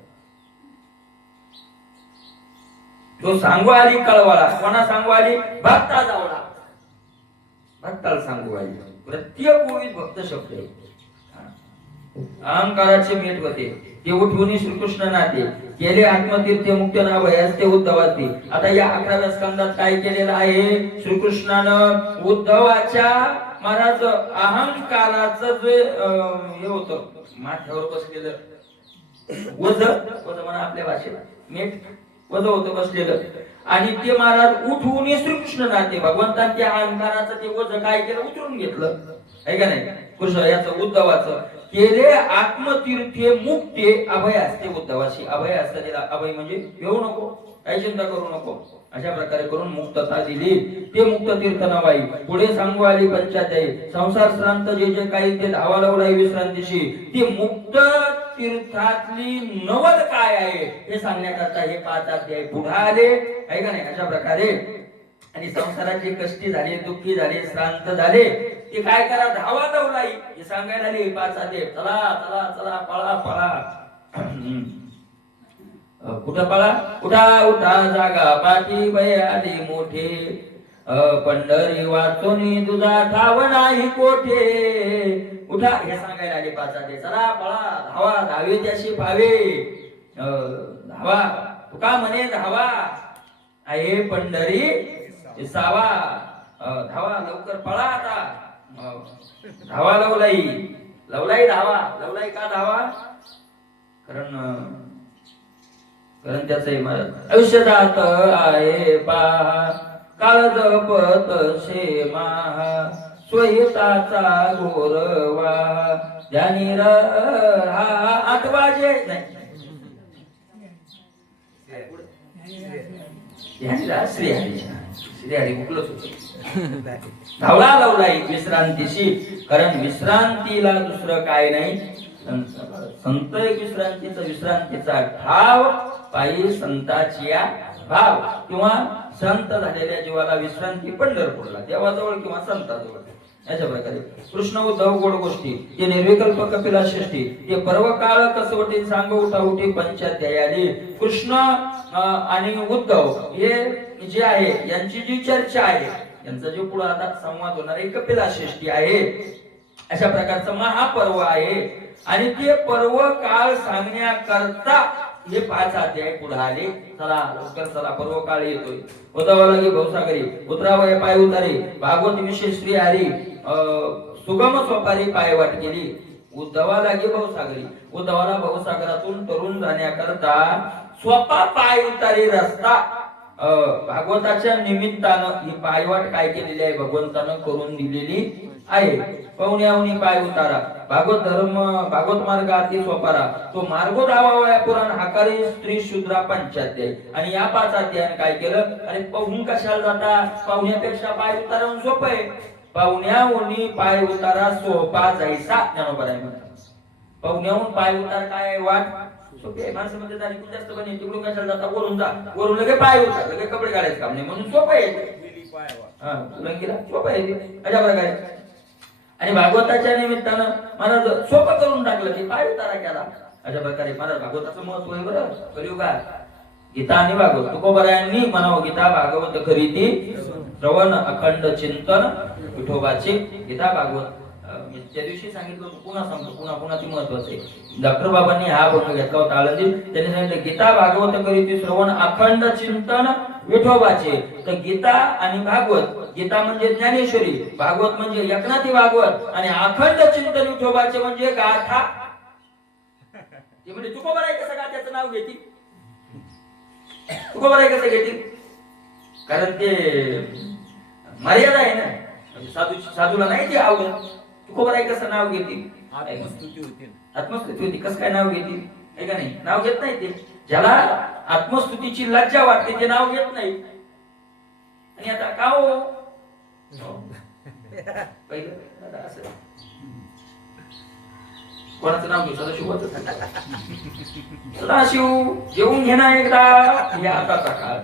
तो सांगू आली कळवाळा. कोणा सांगू आली? भक्ता जावळा, भक्ताला सांगू आली. प्रत्येक ओळीत भक्त शब्द आहे. अहंकाराचे मेट होते ते उठवून श्रीकृष्ण नाते केले आत्मतीर्थ मुक्त नाव ते उद्धवाचे. आता या 11व्या स्कंदात काय केलेलं आहे? श्रीकृष्णानं उद्धवाच्या महाराज अहंकाराचं जे हे होतं माथ्यावर बसलेलं वज म्हणा आपल्या भाषेत मेट वज होतं बसलेलं, आणि ते महाराज उठवून श्रीकृष्ण नाते भगवंतांच्या अहंकाराचं ते वज काय केलं? उतरून घेतलं आहे का नाही? कृष्ण याचं उद्धवाचं केले आत्मतीर्थे मुक्ते अभय असते. उद्धवाशी अभय असतं, त्याला अभय म्हणजे येऊ नको, काही चिंता करू नको, अशा प्रकारे करून मुक्तता दिली. ते मुक्त तीर्थ नवाई. पुढे सांगू आली पंचाध्यायी संसार श्रांत जे जे काही ते धावालावलाई विश्रांतीशी. ती मुक्त तीर्थातली नवद काय आहे हे सांगण्याकरता हे 5 अध्याय पुढे आले आहे का नाही? अशा प्रकारे. आणि संसाराचे कष्टी झाले, दुःखी झाले, श्रांत झाले, ते काय करा? धावा लावलाई हे सांगायला आले 5 अध्याय. चला चला चला, पळा पळा. कुठं पळा? उठा उठा जागा पाठी बय आली मोठे, पंढरी वाचोनी तुझा ठाव नाही कोठे. उठा हे सांगायला आले 5 अध्याय. चला पळा, धावा, धावे त्याशी पावे, धावा तुका म्हणे धावा आहे पंढरी विसावा. धावा लवकर पळा आता. धावा लवलाई, लवलाई धावा. लवलाई का धावा? कारण त्याचं आयुष्य जात आहे पहा, काळ जपत शेमा, स्वहिताचा गोरवा, ज्ञानी हा 8 वाजे नाही श्रीहरी मुकलच होत. धावला लावलाई विश्रांतीशी, कारण विश्रांतीला दुसरं काय नाही. संत एक विश्रांतीचा ठाव पायी संताची भाव, किंवा संत झालेल्या जीवाला विश्रांती पंढरपूरला देवाजवळ किंवा संताजवळ. अशा प्रकारे कृष्ण उद्धव गोड गोष्टी, ते निर्विकल्प कपिला षष्टी, ते पर्व काळ कसवटी सांग उठा उठी पंचाध्यायी. कृष्ण आणि उद्धव हे जे आहे यांची जी चर्चा आहे, यांचा जो पुढे आता संवाद होणार आहे कपिला षष्टी आहे. अशा प्रकारचं महापर्व आहे. आणि ते पर्व काळ सांगण्याकरता हे 5 अध्याय पुढे आले. चला लवकर चला, पर्व काळ येतोय. उद्धवाला गे भवसागरी, उतरावय पाय उतारी, भागवत विषय श्री हरी, सुगम स्वपारी पायवाट केली. उद्धवाला गे भवसागरी, उद्धवाला भवसागरातून तरुण जाण्याकरता स्वपा पाय उतारी रस्ता भागवताच्या निमित्तानं ही पायवाट काय केलेली आहे? भगवंतानं करून दिलेली आहे. पवण्यावनी पाय उतारा, भागवत धर्म भागवत मार्ग अति स्वपारा, तो मार्गो धावावया पुराण हाकारी स्त्री शूद्रा पंचाध्याय. आणि या 5 अध्यायाने काय केलं? अरे पाहून कशाला जाता? पाहुण्यापेक्षा पाय उतारा सोपं आहे. पाहुण्यावनी पाय उतारा सोपा जायचा ज्ञानोबा आहे म्हणतात. पाहुण्याहून पाय उतार काय वाट सोपी आहे. माणसं म्हणजे तारीख जास्त बने तिकडून कशाला जाता वरून जा वरून लगे पाय उतार लगे कपडे काढायचं काम नाही म्हणून सोपं आहे. हा उलंगीला सोपं आहे ते अशा प्रकारे. आणि भागवताच्या निमित्तानं मला सोपं करून टाकलं की पाय उतारा केला. अशा प्रकारे मला भागवताचं महत्व आहे बरं. कलियुगात गीता आणि भागवत तुकोबरायांनी म्हणावं गीता भागवत खरीदी श्रवण अखंड चिंतन विठोबाचे. गीता भागवत मी त्या दिवशी सांगितलं होतं पुन्हा सांगतो पुन्हा ती महत्वाचं आहे. डॉक्टर बाबांनी हा भंग घेतला होता आळंदीत. त्यांनी सांगितलं गीता भागवत करीती श्रवण अखंड चिंतन विठोबाचे. तर गीता आणि भागवत गीता म्हणजे ज्ञानेश्वरी भागवत म्हणजे एकनाथी भागवत आणि अखंड चिंतन विठोबाचे म्हणजे गाथा. ते म्हणजे तुकोबराय कसं गाथ्याचं नाव घेतील तुकोबराय कसं घेतील कारण ते मर्यादा आहे ना. साधूला नाही ते आवडत तुकोबराय कसं नाव घेतील. आत्मस्तुती होती आत्मस्तुती होती कसं काय नाव घेतील आहे का नाही. नाव घेत नाही ते ज्याला आत्मस्तुतीची लज्जा वाटते ते नाव घेत नाही. आणि आता का हो पहिलं असं कोणाचं नाव घेऊ सदाशिवचं सदाशिव जेवून घेणार एकदा हे आताचा काळ.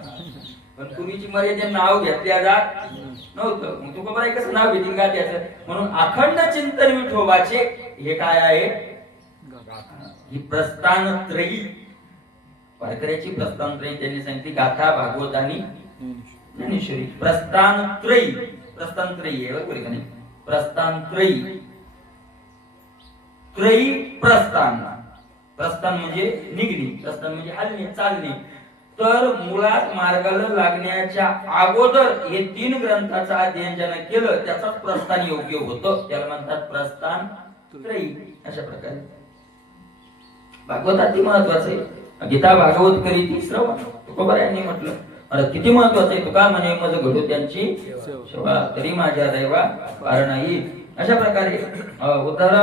पण पूर्वीची मर्यादा नाव घेतल्या जात नव्हतं. मग तुकोबराय कसं नाव घेतील का त्याचं. म्हणून अखंड चिंतन विठोबाचे हे काय आहे ही प्रस्थानत्रयी वारकऱ्याची प्रस्थानत्रयी त्यांनी सांगितली गाथा भागवत आणि ज्ञानेश्वरी. प्रस्थानत्रयी प्रस्थानत्रयी आहे बरोबर का नाही. प्रस्थानत्रयी त्रयी प्रस्थान प्रस्थान म्हणजे निघणे प्रस्थान म्हणजे हलणे चालणे. तर मुळात मार्गाला लागण्याच्या अगोदर हे 3 ग्रंथाचं अध्ययन ज्यानं केलं त्याचाच प्रस्थान योग्य होतं. त्याला म्हणतात प्रस्थान त्रयी. अशा प्रकारे भागवत अति महत्वाचं आहे. गीता भागवत करीती श्रवण तुकोबरायांनी म्हटलं मला किती महत्वाचं आहे. तुका म्हणे मज घडू त्यांची सेवा तरी माझ्या दैवा वार नाही. अशा प्रकारे उद्धर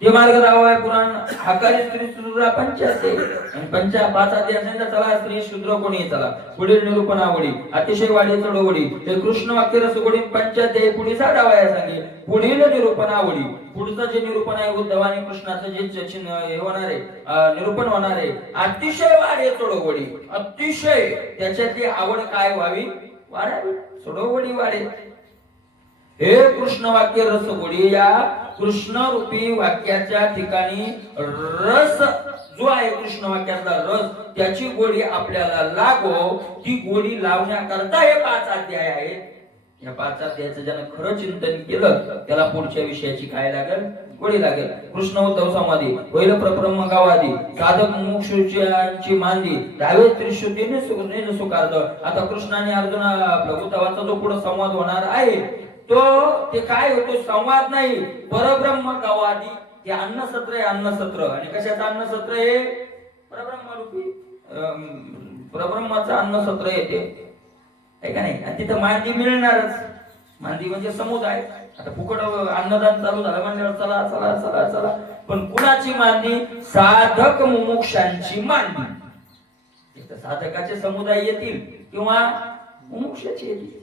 ते मार्ग राहावा पुराण हाकारी स्त्री शूद्र पंचायत आणि पाच अध्यायांचा चला स्त्री शूद्र कोणी चला पुढील निरूपण आवडी अतिशय वाढी चढवडी हे कृष्ण वाक्य रसगोडी पंचायत पुढे साडावाया सांगे पुढील निरूपण आवडी. पुढचं जे निरूपण आहे उद्धव आणि कृष्णाचं जे हे होणार आहे निरूपण होणार आहे अतिशय वाढे चढवडी अतिशय त्याच्यातली आवड काय व्हावी वाढावी चढवडी वाढे. हे कृष्ण वाक्य रसगोडी या कृष्ण रूपी वाक्याच्या ठिकाणी रस जो आहे कृष्ण वाक्यातला रस त्याची गोडी आपल्याला लागो. ती गोडी लावण्याकरता हे 5 अध्याय आहेत. या 5 अध्यायाचं ज्यानं खरं चिंतन केलं त्याला पुढच्या विषयाची काय लागेल गोडी लागेल. कृष्ण उद्धव संवादी पहिलं प्रब्रह्म गावादी साधक मुमुक्षुची मांदी दहावे त्रिशुद्धीने सुखार्थ. आता कृष्ण आणि अर्जुन आपला उद्धवाचा जो पुढे संवाद होणार आहे तो ते काय होतो संवाद नाही परब्रह्म गावादी. ते अन्नसत्र आहे अन्नसत्र. आणि कशाचं अन्नसत्र आहे परब्रह्म रूपी परब्रह्माचं अन्नसत्र येते आहे का नाही. आणि तिथं मांदी मिळणारच. मांदी म्हणजे समुदाय. आता फुकट अन्नदान चालू झालं म्हणल्यावर चला चला चला चला. पण कुणाची मांदी साधक मुमुक्षांची मांदी. तिथं साधकाचे समुदाय येतील किंवा मुमुक्षाचे येतील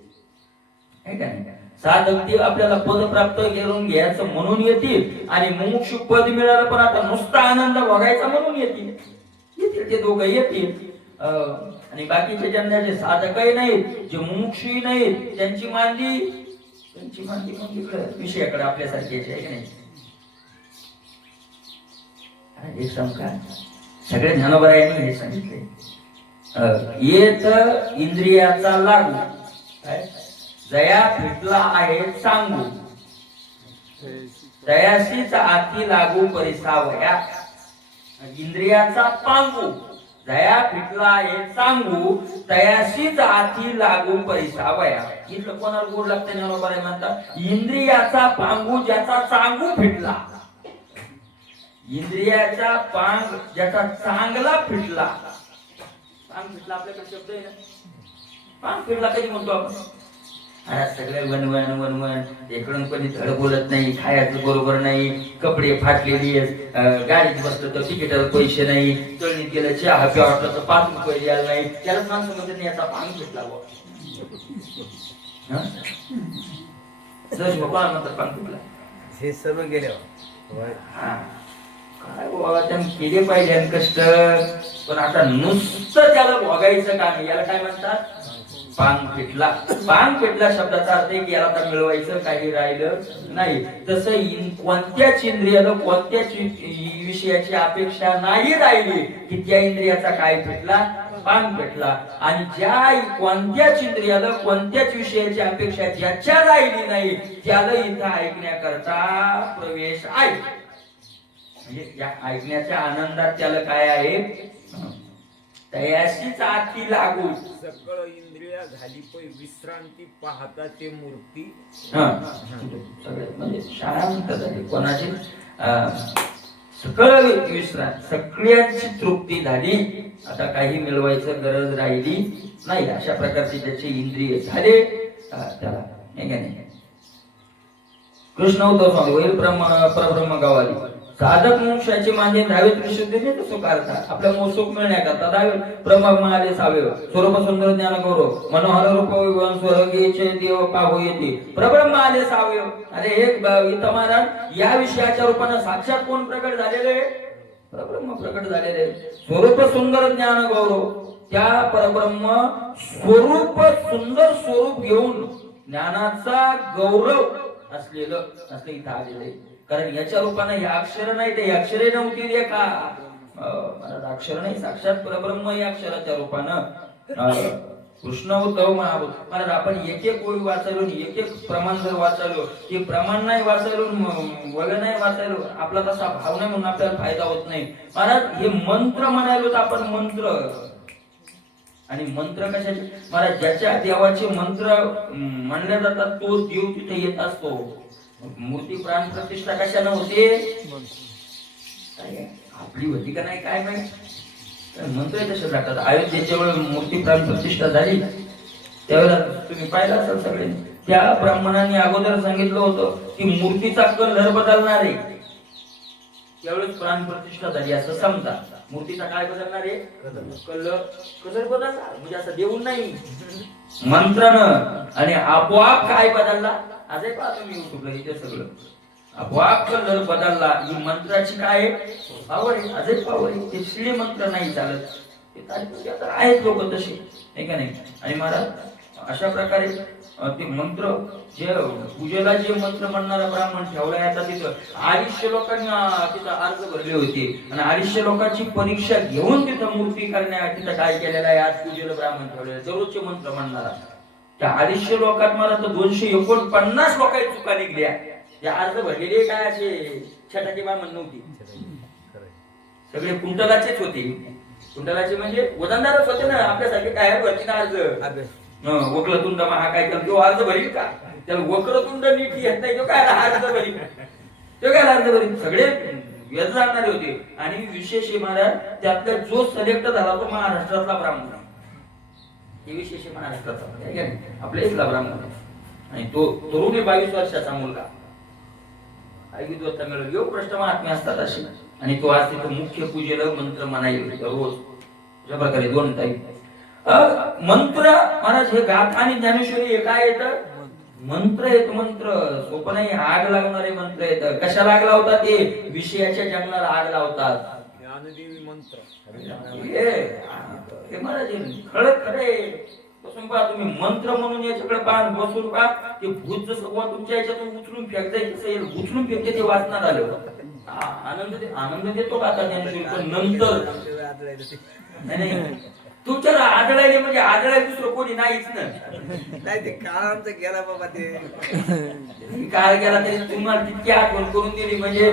आहे का नाही. साधक ते आपल्याला पद प्राप्त करून घ्यायचं म्हणून येतील आणि मुमुक्षु पद मिळालं पण आता नुसता आनंद भोगायचा म्हणून येतील ते दोघं येतील. आणि बाकीचे ज्यांचे साधकही नाहीत जे मुमुक्षुही नाहीत त्यांची मांदी मग इकडे विषयाकडे आपल्यासारख्याची आहे की नाही. एक संस्कार सगळे ज्ञानोबरायांनी हे सांगितले येत इंद्रियाचा लागू काय जया फिटला आहे सांगू दयाशीच आती लागू परिसावया. इंद्रियाचा पांगू दया फिटला आहे सांगू दयाशीच आती लागू परिसावया. इथं कोणाला गोड लागते ज्ञानोबराय म्हणतात इंद्रियाचा पांगू ज्याचा चांगू फिटला. इंद्रियाचा पांग ज्याचा चांगला फिटला. पांग फिटला आपल्याकडे शब्द आहे ना. पांग फिटला कधी म्हणतो आपण सगळे वनवन वनवन इकडून कोणी धड बोलत नाही खायचं बरोबर नाही कपडे फाटलेली गाडीत बसलं तर तिकिटाला पैसे नाही तळणीत गेलं चहा प्या वाटलं तर 5 रुपये द्यायला नाही. त्यालाच माणसं म्हणतात याचा पांग फिटला. जस भगवान म्हणतात पान फुटला. हे सर्व गेल्यावर हा. काय बाबा त्याने केले पाहिजे आणि कष्ट, पण आता नुसतं त्याला भोगायचं का नाही, याला काय म्हणतात पांग पेटला. पांग पेटला शब्दाचा अर्थ आहे की याला आता मिळवायचं काही राहिलं नाही. तसं कोणत्याच इंद्रियाला कोणत्याच विषयाची अपेक्षा नाही राहिली की त्या इंद्रियाचा काय पेटला, पांग पेटला. आणि ज्या कोणत्याच इंद्रियाला कोणत्याच विषयाची अपेक्षा ज्याच्या राहिली नाही त्याला इथं ऐकण्याकरता प्रवेश आहे. म्हणजे या ऐकण्याच्या आनंदात त्याला काय आहे, तयाशीच आती लागू. सकळ इंद्रिया झाली पै विश्रांती पाहता ते मूर्ती. सगळे म्हणजे शांत झाली कोणाची, सकळ विश्रांती, सगळ्यांची तृप्ती झाली. आता काही मिळवायचं गरज राहिली नाही. अशा प्रकारचे त्याचे इंद्रिय झाले त्याला नाही. कृष्ण उद्धव स्वामी वैर परब्रह्म गावाली साधक मोक्षाची मांजे धावे त्रिशुद्धीने तो सुकारता. आपल्या मोसुख मिळण्याकरता धावे ब्रह्म आले सावे स्वरूप सुंदर ज्ञान गौरव मनोहर रूप विवन स्वर्गीचे देव पाहू येते प्रब्रह्म आले सावे. अरे हे इथं महाराज या विषयाच्या रूपानं साक्षात कोण प्रकट झालेले, परब्रह्म प्रकट झालेले. स्वरूप सुंदर ज्ञान गौरव, त्या परब्रह्म स्वरूप सुंदर स्वरूप घेऊन ज्ञानाचा गौरव असलेलं असं इथं आलेलं आहे. कारण याच्या रूपाने हे अक्षर नाही, ते अक्षरे नव्हती रे का, अक्षर नाही, साक्षात परब्रह्म या अक्षराच्या रूपानं कृष्ण उद्धव महाराज. आपण एक एक ओळी वाचायलो, एक एक प्रमाण जर वाचायलो, ते प्रमाण नाही वाचायलो, वगैरे नाही वाचायलो, आपला तसा भाव नाही म्हणून आपल्याला फायदा होत नाही. महाराज हे मंत्र म्हणायलो तर आपण मंत्र, आणि मंत्र कशाचे महाराज, ज्याच्या देवाचे मंत्र म्हणले जातात तो देव तिथे येत असतो. मूर्ती प्राण प्रतिष्ठा कशाने होते, आपली होती का नाही काय माहिती, मंत्र तसे जातात. अयोध्येच्या वेळेस मूर्ती प्राण प्रतिष्ठा झाली त्यावेळेला तुम्ही पाहिलं असाल सगळे, त्या ब्राह्मणांनी अगोदर सांगितलं होतं की मूर्तीचा कलर बदलणार आहे, त्यावेळेस प्राण प्रतिष्ठा झाली असं समजा. मूर्तीचा काय बदलणार आहे, कलर बदलणार, म्हणजे असं देऊन नाही, मंत्रानं. आणि आपोआप काय बदलला, आजही पाहतो मी युट्यूबला इथे सगळं, आपोआप कलर बदलला. ही मंत्राची काय पावर आहे, आजही पावर आहे. ते श्री मंत्र नाही चालत, ते आहेत लोक तसे नाही का नाही. आणि महाराज अशा प्रकारे ते मंत्र जे पूजेला जे मंत्र म्हणणारा ब्राह्मण ठेवला आता तिथं 250 लोकांनी तिथं अर्ज भरले होते. आणि 250 लोकांची परीक्षा घेऊन तिथं मूर्ती करण्या तिथं काय केलेलं आहे, आज पूजेला ब्राह्मण ठेवलेलं दररोजचे मंत्र म्हणणारा. त्या 250 लोकात मला तर 249 लोकांची चुका निघल्या. त्या अर्ज भरलेले काय असे छटाके ब्राह्मण नव्हती, सगळे कुंटलाचेच होते. कुंटलाचे म्हणजे वजनदारच होते ना, आपल्यासारखे काय भरती ना अर्ज. वक्रतुंड महा काय करतो, अर्ज भरील का, त्याला वक्रतुंड नीट येत नाही, तो काय अर्ज भरील, तो काय अर्ज भरील. सगळे व्यथ जाणणारे होते. आणि विशेष महाराज त्यातला जो सिलेक्ट झाला तो महाराष्ट्रातला ब्राह्मण, हे विशेष महाराष्ट्राचा आपल्या इथला ब्राह्मण. आणि तो तरुण 22 वर्षाचा मुलगा मिळून योग प्रश्न महात्मे असतात असे. आणि तो आज तिथं मुख्य पूजेला मंत्र म्हणायला रोज अशा प्रकारे 2 टाईम मंत्र. महाराज हे गाथा आणि ज्ञानेश्वरी हे काय येतं, मंत्र येत. मंत्र सोपं नाही, आग लावणारे मंत्र येतं. कशाला आग लावतात, ते विषयाच्या जंगलाला आग लावतात. ज्ञानदेवी मंत्र हे महाराज खरं खरे बसून पहा तुम्ही, मंत्र म्हणून याच्याकडे पान बसून पहा. ते भूत जसं तुमच्या याच्यातून उचलून फेकताय तसं येईल, उचलून फेकते ते वाचनात आलं. आनंद देतो का आता ज्ञानेश्वरी, पण नंतर नाही तुमच्याला आढळायला म्हणजे आढळायला दुसरं कोणी नाहीच ना. नाही ते काळांचा गेला बाबा, ते काळ गेला तरी तुम्हाला तितकी आठवण करून दिली म्हणजे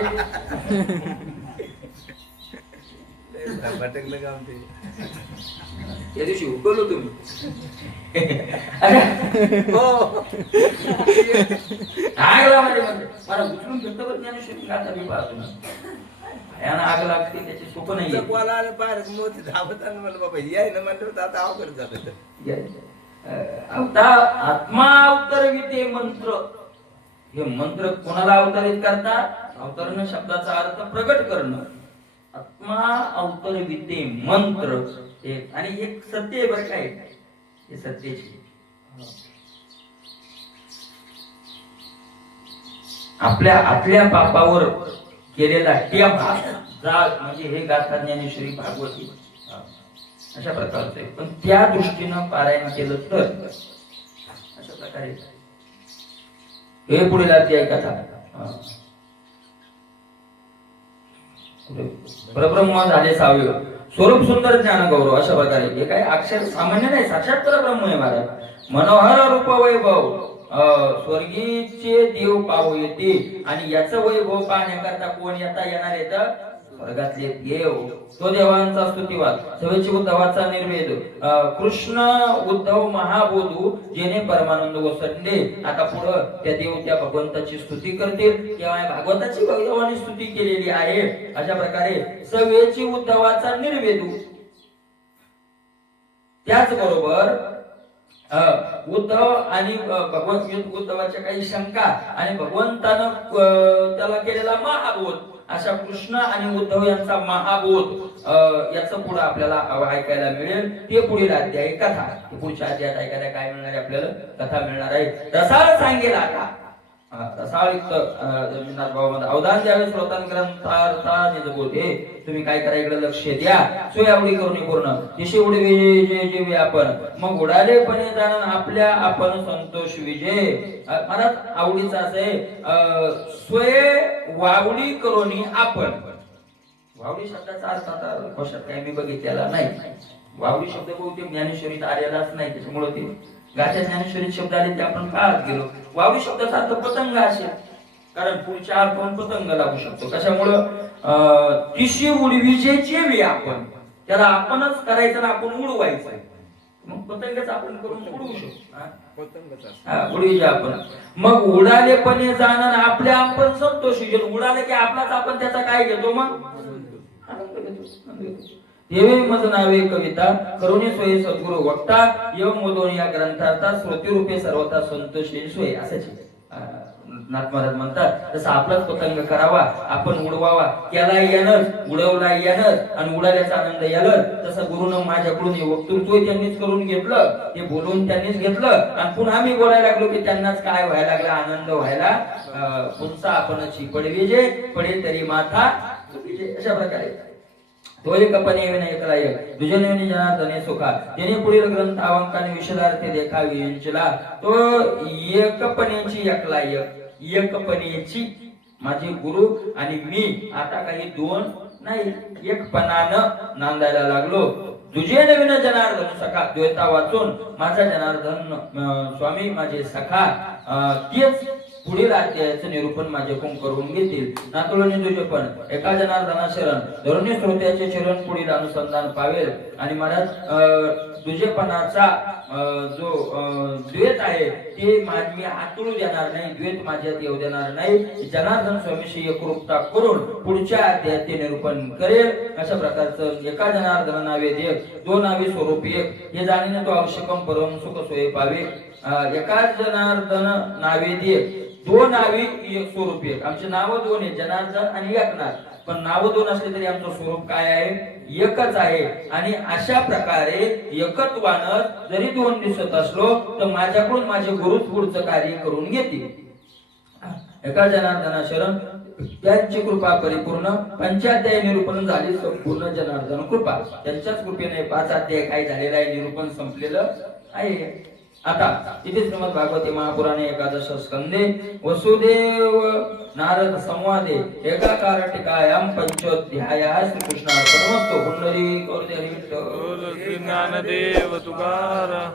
भटकलं काम ते. या दिवशी उकललो तुम्ही. आग लावणारे मला उचलून फेकतो ज्ञानेश्वरी गाथा मी पाहतो ना, यानं आग लागते त्याची सोपं नाही. मोठी धावत म्हणलं बाबा याय ना म्हणलं आता अवघड जात. आता आत्मा अवतरविते मंत्र, हे मंत्र कोणाला अवतरित करतात, अवतरण शब्दाचा अर्थ प्रगट करणं. आत्मा अवतरविते मंत्र आणि एक सत्य आहे बरं काय, हे सत्याची आपल्या आतल्या पापावर केलेला टेपा जाळ म्हणजे हे गाथा ज्ञानेश्वरी भागवती अशा प्रकारचे. पण त्या दृष्टीनं पारायण केलं तर अशा प्रकारे हे पुढील अध्याय कथा. परब्रह्म झाले सावय स्वरूप सुंदर ज्ञान गौरव अशा प्रकारे. हे काय अक्षर सामान्य नाही, साक्षात परब्रह्म आहे महाराज. मनोहर रूप वैभव स्वर्गीचे देव पाहू येते आणि याचं वैभव पाहण्याकरता कोण येणार येतं स्वर्गातले देव. तो देवांचा स्तुतिवाद सवेची उद्धवाचा निर्वेद कृष्ण उद्धव महाबोधू जेने परमानंद ओसंडे. आता पुढं त्या देव त्या भगवंताची स्तुती करतील तेव्हा भागवताची भगवानी स्तुती केलेली आहे. अशा प्रकारे सवेची उद्धवाचा निर्वेदू. त्याचबरोबर उद्धव आणि भगवंत उद्धवाच्या काही शंका आणि भगवंतानं त्याला केलेला महाबोध अशा कृष्ण आणि उद्धव यांचा महाबोध याचं पुढे आपल्याला ऐकायला मिळेल. ते पुढील अध्याय कथा. पुढच्या अध्यायात ऐकायला काय मिळणार आहे आपल्याला कथा मिळणार आहे. रसाळ सांगेल आता रसाळयुक्त अवधान द्यावे श्रोतान ग्रंथार्था निजबोधे. तुम्ही काय करा इकडे लक्ष द्या. सोयावडी करून पूर्ण दिशे उडे जे आपण मग उडालेपणे जाणून आपल्या आपण संतोष विजय. मला आवडीचा असं आहे स्वय वावडी करून आपण. वावडी शब्दाचा अर्थ आता कशात काय मी बघितलेला नाही. वावडी शब्द बहुतेक ज्ञानेश्वरीत आलेलाच नाही, त्याच्यामुळे ते गाच्या ज्ञानेश्वरीत शब्द आले ते आपण पाहत गेलो. वावडी शब्दाचा अर्थ पतंग असेल, कारण पुढच्या अर्थावर पतंग लागू शकतो. कशामुळं तिशी उडविजेचे वे आपण त्याला आपणच करायचं ना आपण उडवायचं. मग पतंगच आपण करून उडवू शकतो. उडविजे आपण. मग उडालेपणे जाणं आपल्या आपण संतोषी घेतो. उडाले की आपलाच आपण त्याचा काय घेतो मग आनंद घेतो. देवे मज नावे कविता करुणी सोयी सद्गुरु वक्ता एवं मोदोन या ग्रंथार्था स्मृती रूपे सर्वता संतोषी सोय असायची. नाथ महाराज म्हणतात तसं आपलाच पतंग करावा, आपण उडवावा. केला यानच उडवला यानच आणि उडाल्याचा आनंद यालच. तसं गुरुनं माझ्याकडून हे वक्तृत्व त्यांनीच करून घेतलं, ते बोलून त्यांनीच घेतलं आणि पुन्हा आम्ही बोलायला लागलो की त्यांनाच काय व्हायला लागला आनंद व्हायला. पुढचा आपणची पडवे जे पडे तरी माथा. अशा प्रकारे तो एकपणे विनायकला एक दुजने जनार्दने सुखा त्याने पुढील ग्रंथ अवंकाने विशदार्थी देखावी यांचला. तो एकपणेची एकला एकपणेची माझे गुरु आणि मी आता काही दोन नाही एकपणानं नांदायला लागलो. तुझे नवीन जनार्दन सखा द्वैता वाचून माझा जनार्दन स्वामी माझे सखा तेच पुढील अध्यायाचं निरूपण माझ्याकडून करून घेतील. नातुळणी तुझे पण एका जनार्दना शरण धरुणी श्रोत्याचे चरण पुढील अनुसंधान पावेल. आणि महाराज तुझेपणाचा जो द्वेत आहे ते मी आतळू देणार नाही, द्वेत माझ्यात येऊ देणार नाही. जनार्दन स्वामीशी एकरूपता करून पुढच्या अध्यायात ते निरूपण करेल. अशा प्रकारचं एका जनार्दन नावे देव दोन नावे स्वरूप एक हे जाणीने तो आवश्यकम परम सुख सोय पावे. एका जनार्दन नावे देव दोन नावे एक स्वरूप एक. आमचे नाव दोन आहे जनार्दन आणि एकनाथ, पण नाव दोन असले तरी आमचं स्वरूप काय आहे एकच आहे. आणि अशा प्रकारे एकत्वानं जरी दोन दिसत असलो तर माझ्याकडून माझे गुरु पुढचं कार्य करून घेतील. एका जनार्दना शरण त्यांची कृपा परिपूर्ण. पंचाध्याय निरूपण झाले संपूर्ण जनार्दन कृपा. त्यांच्याच कृपेने 5 अध्याय काय झालेला आहे निरूपण संपलेलं आहे. आता इथे श्रीमद भागवती महापुराणे एकादश स्कंदे वसुदेव नारद संवादे एकाकार टीकायाम पंचोध्यायः श्रीकृष्णार्पणमस्तु. पुंडरीक ज्ञानदेव तुकाराम.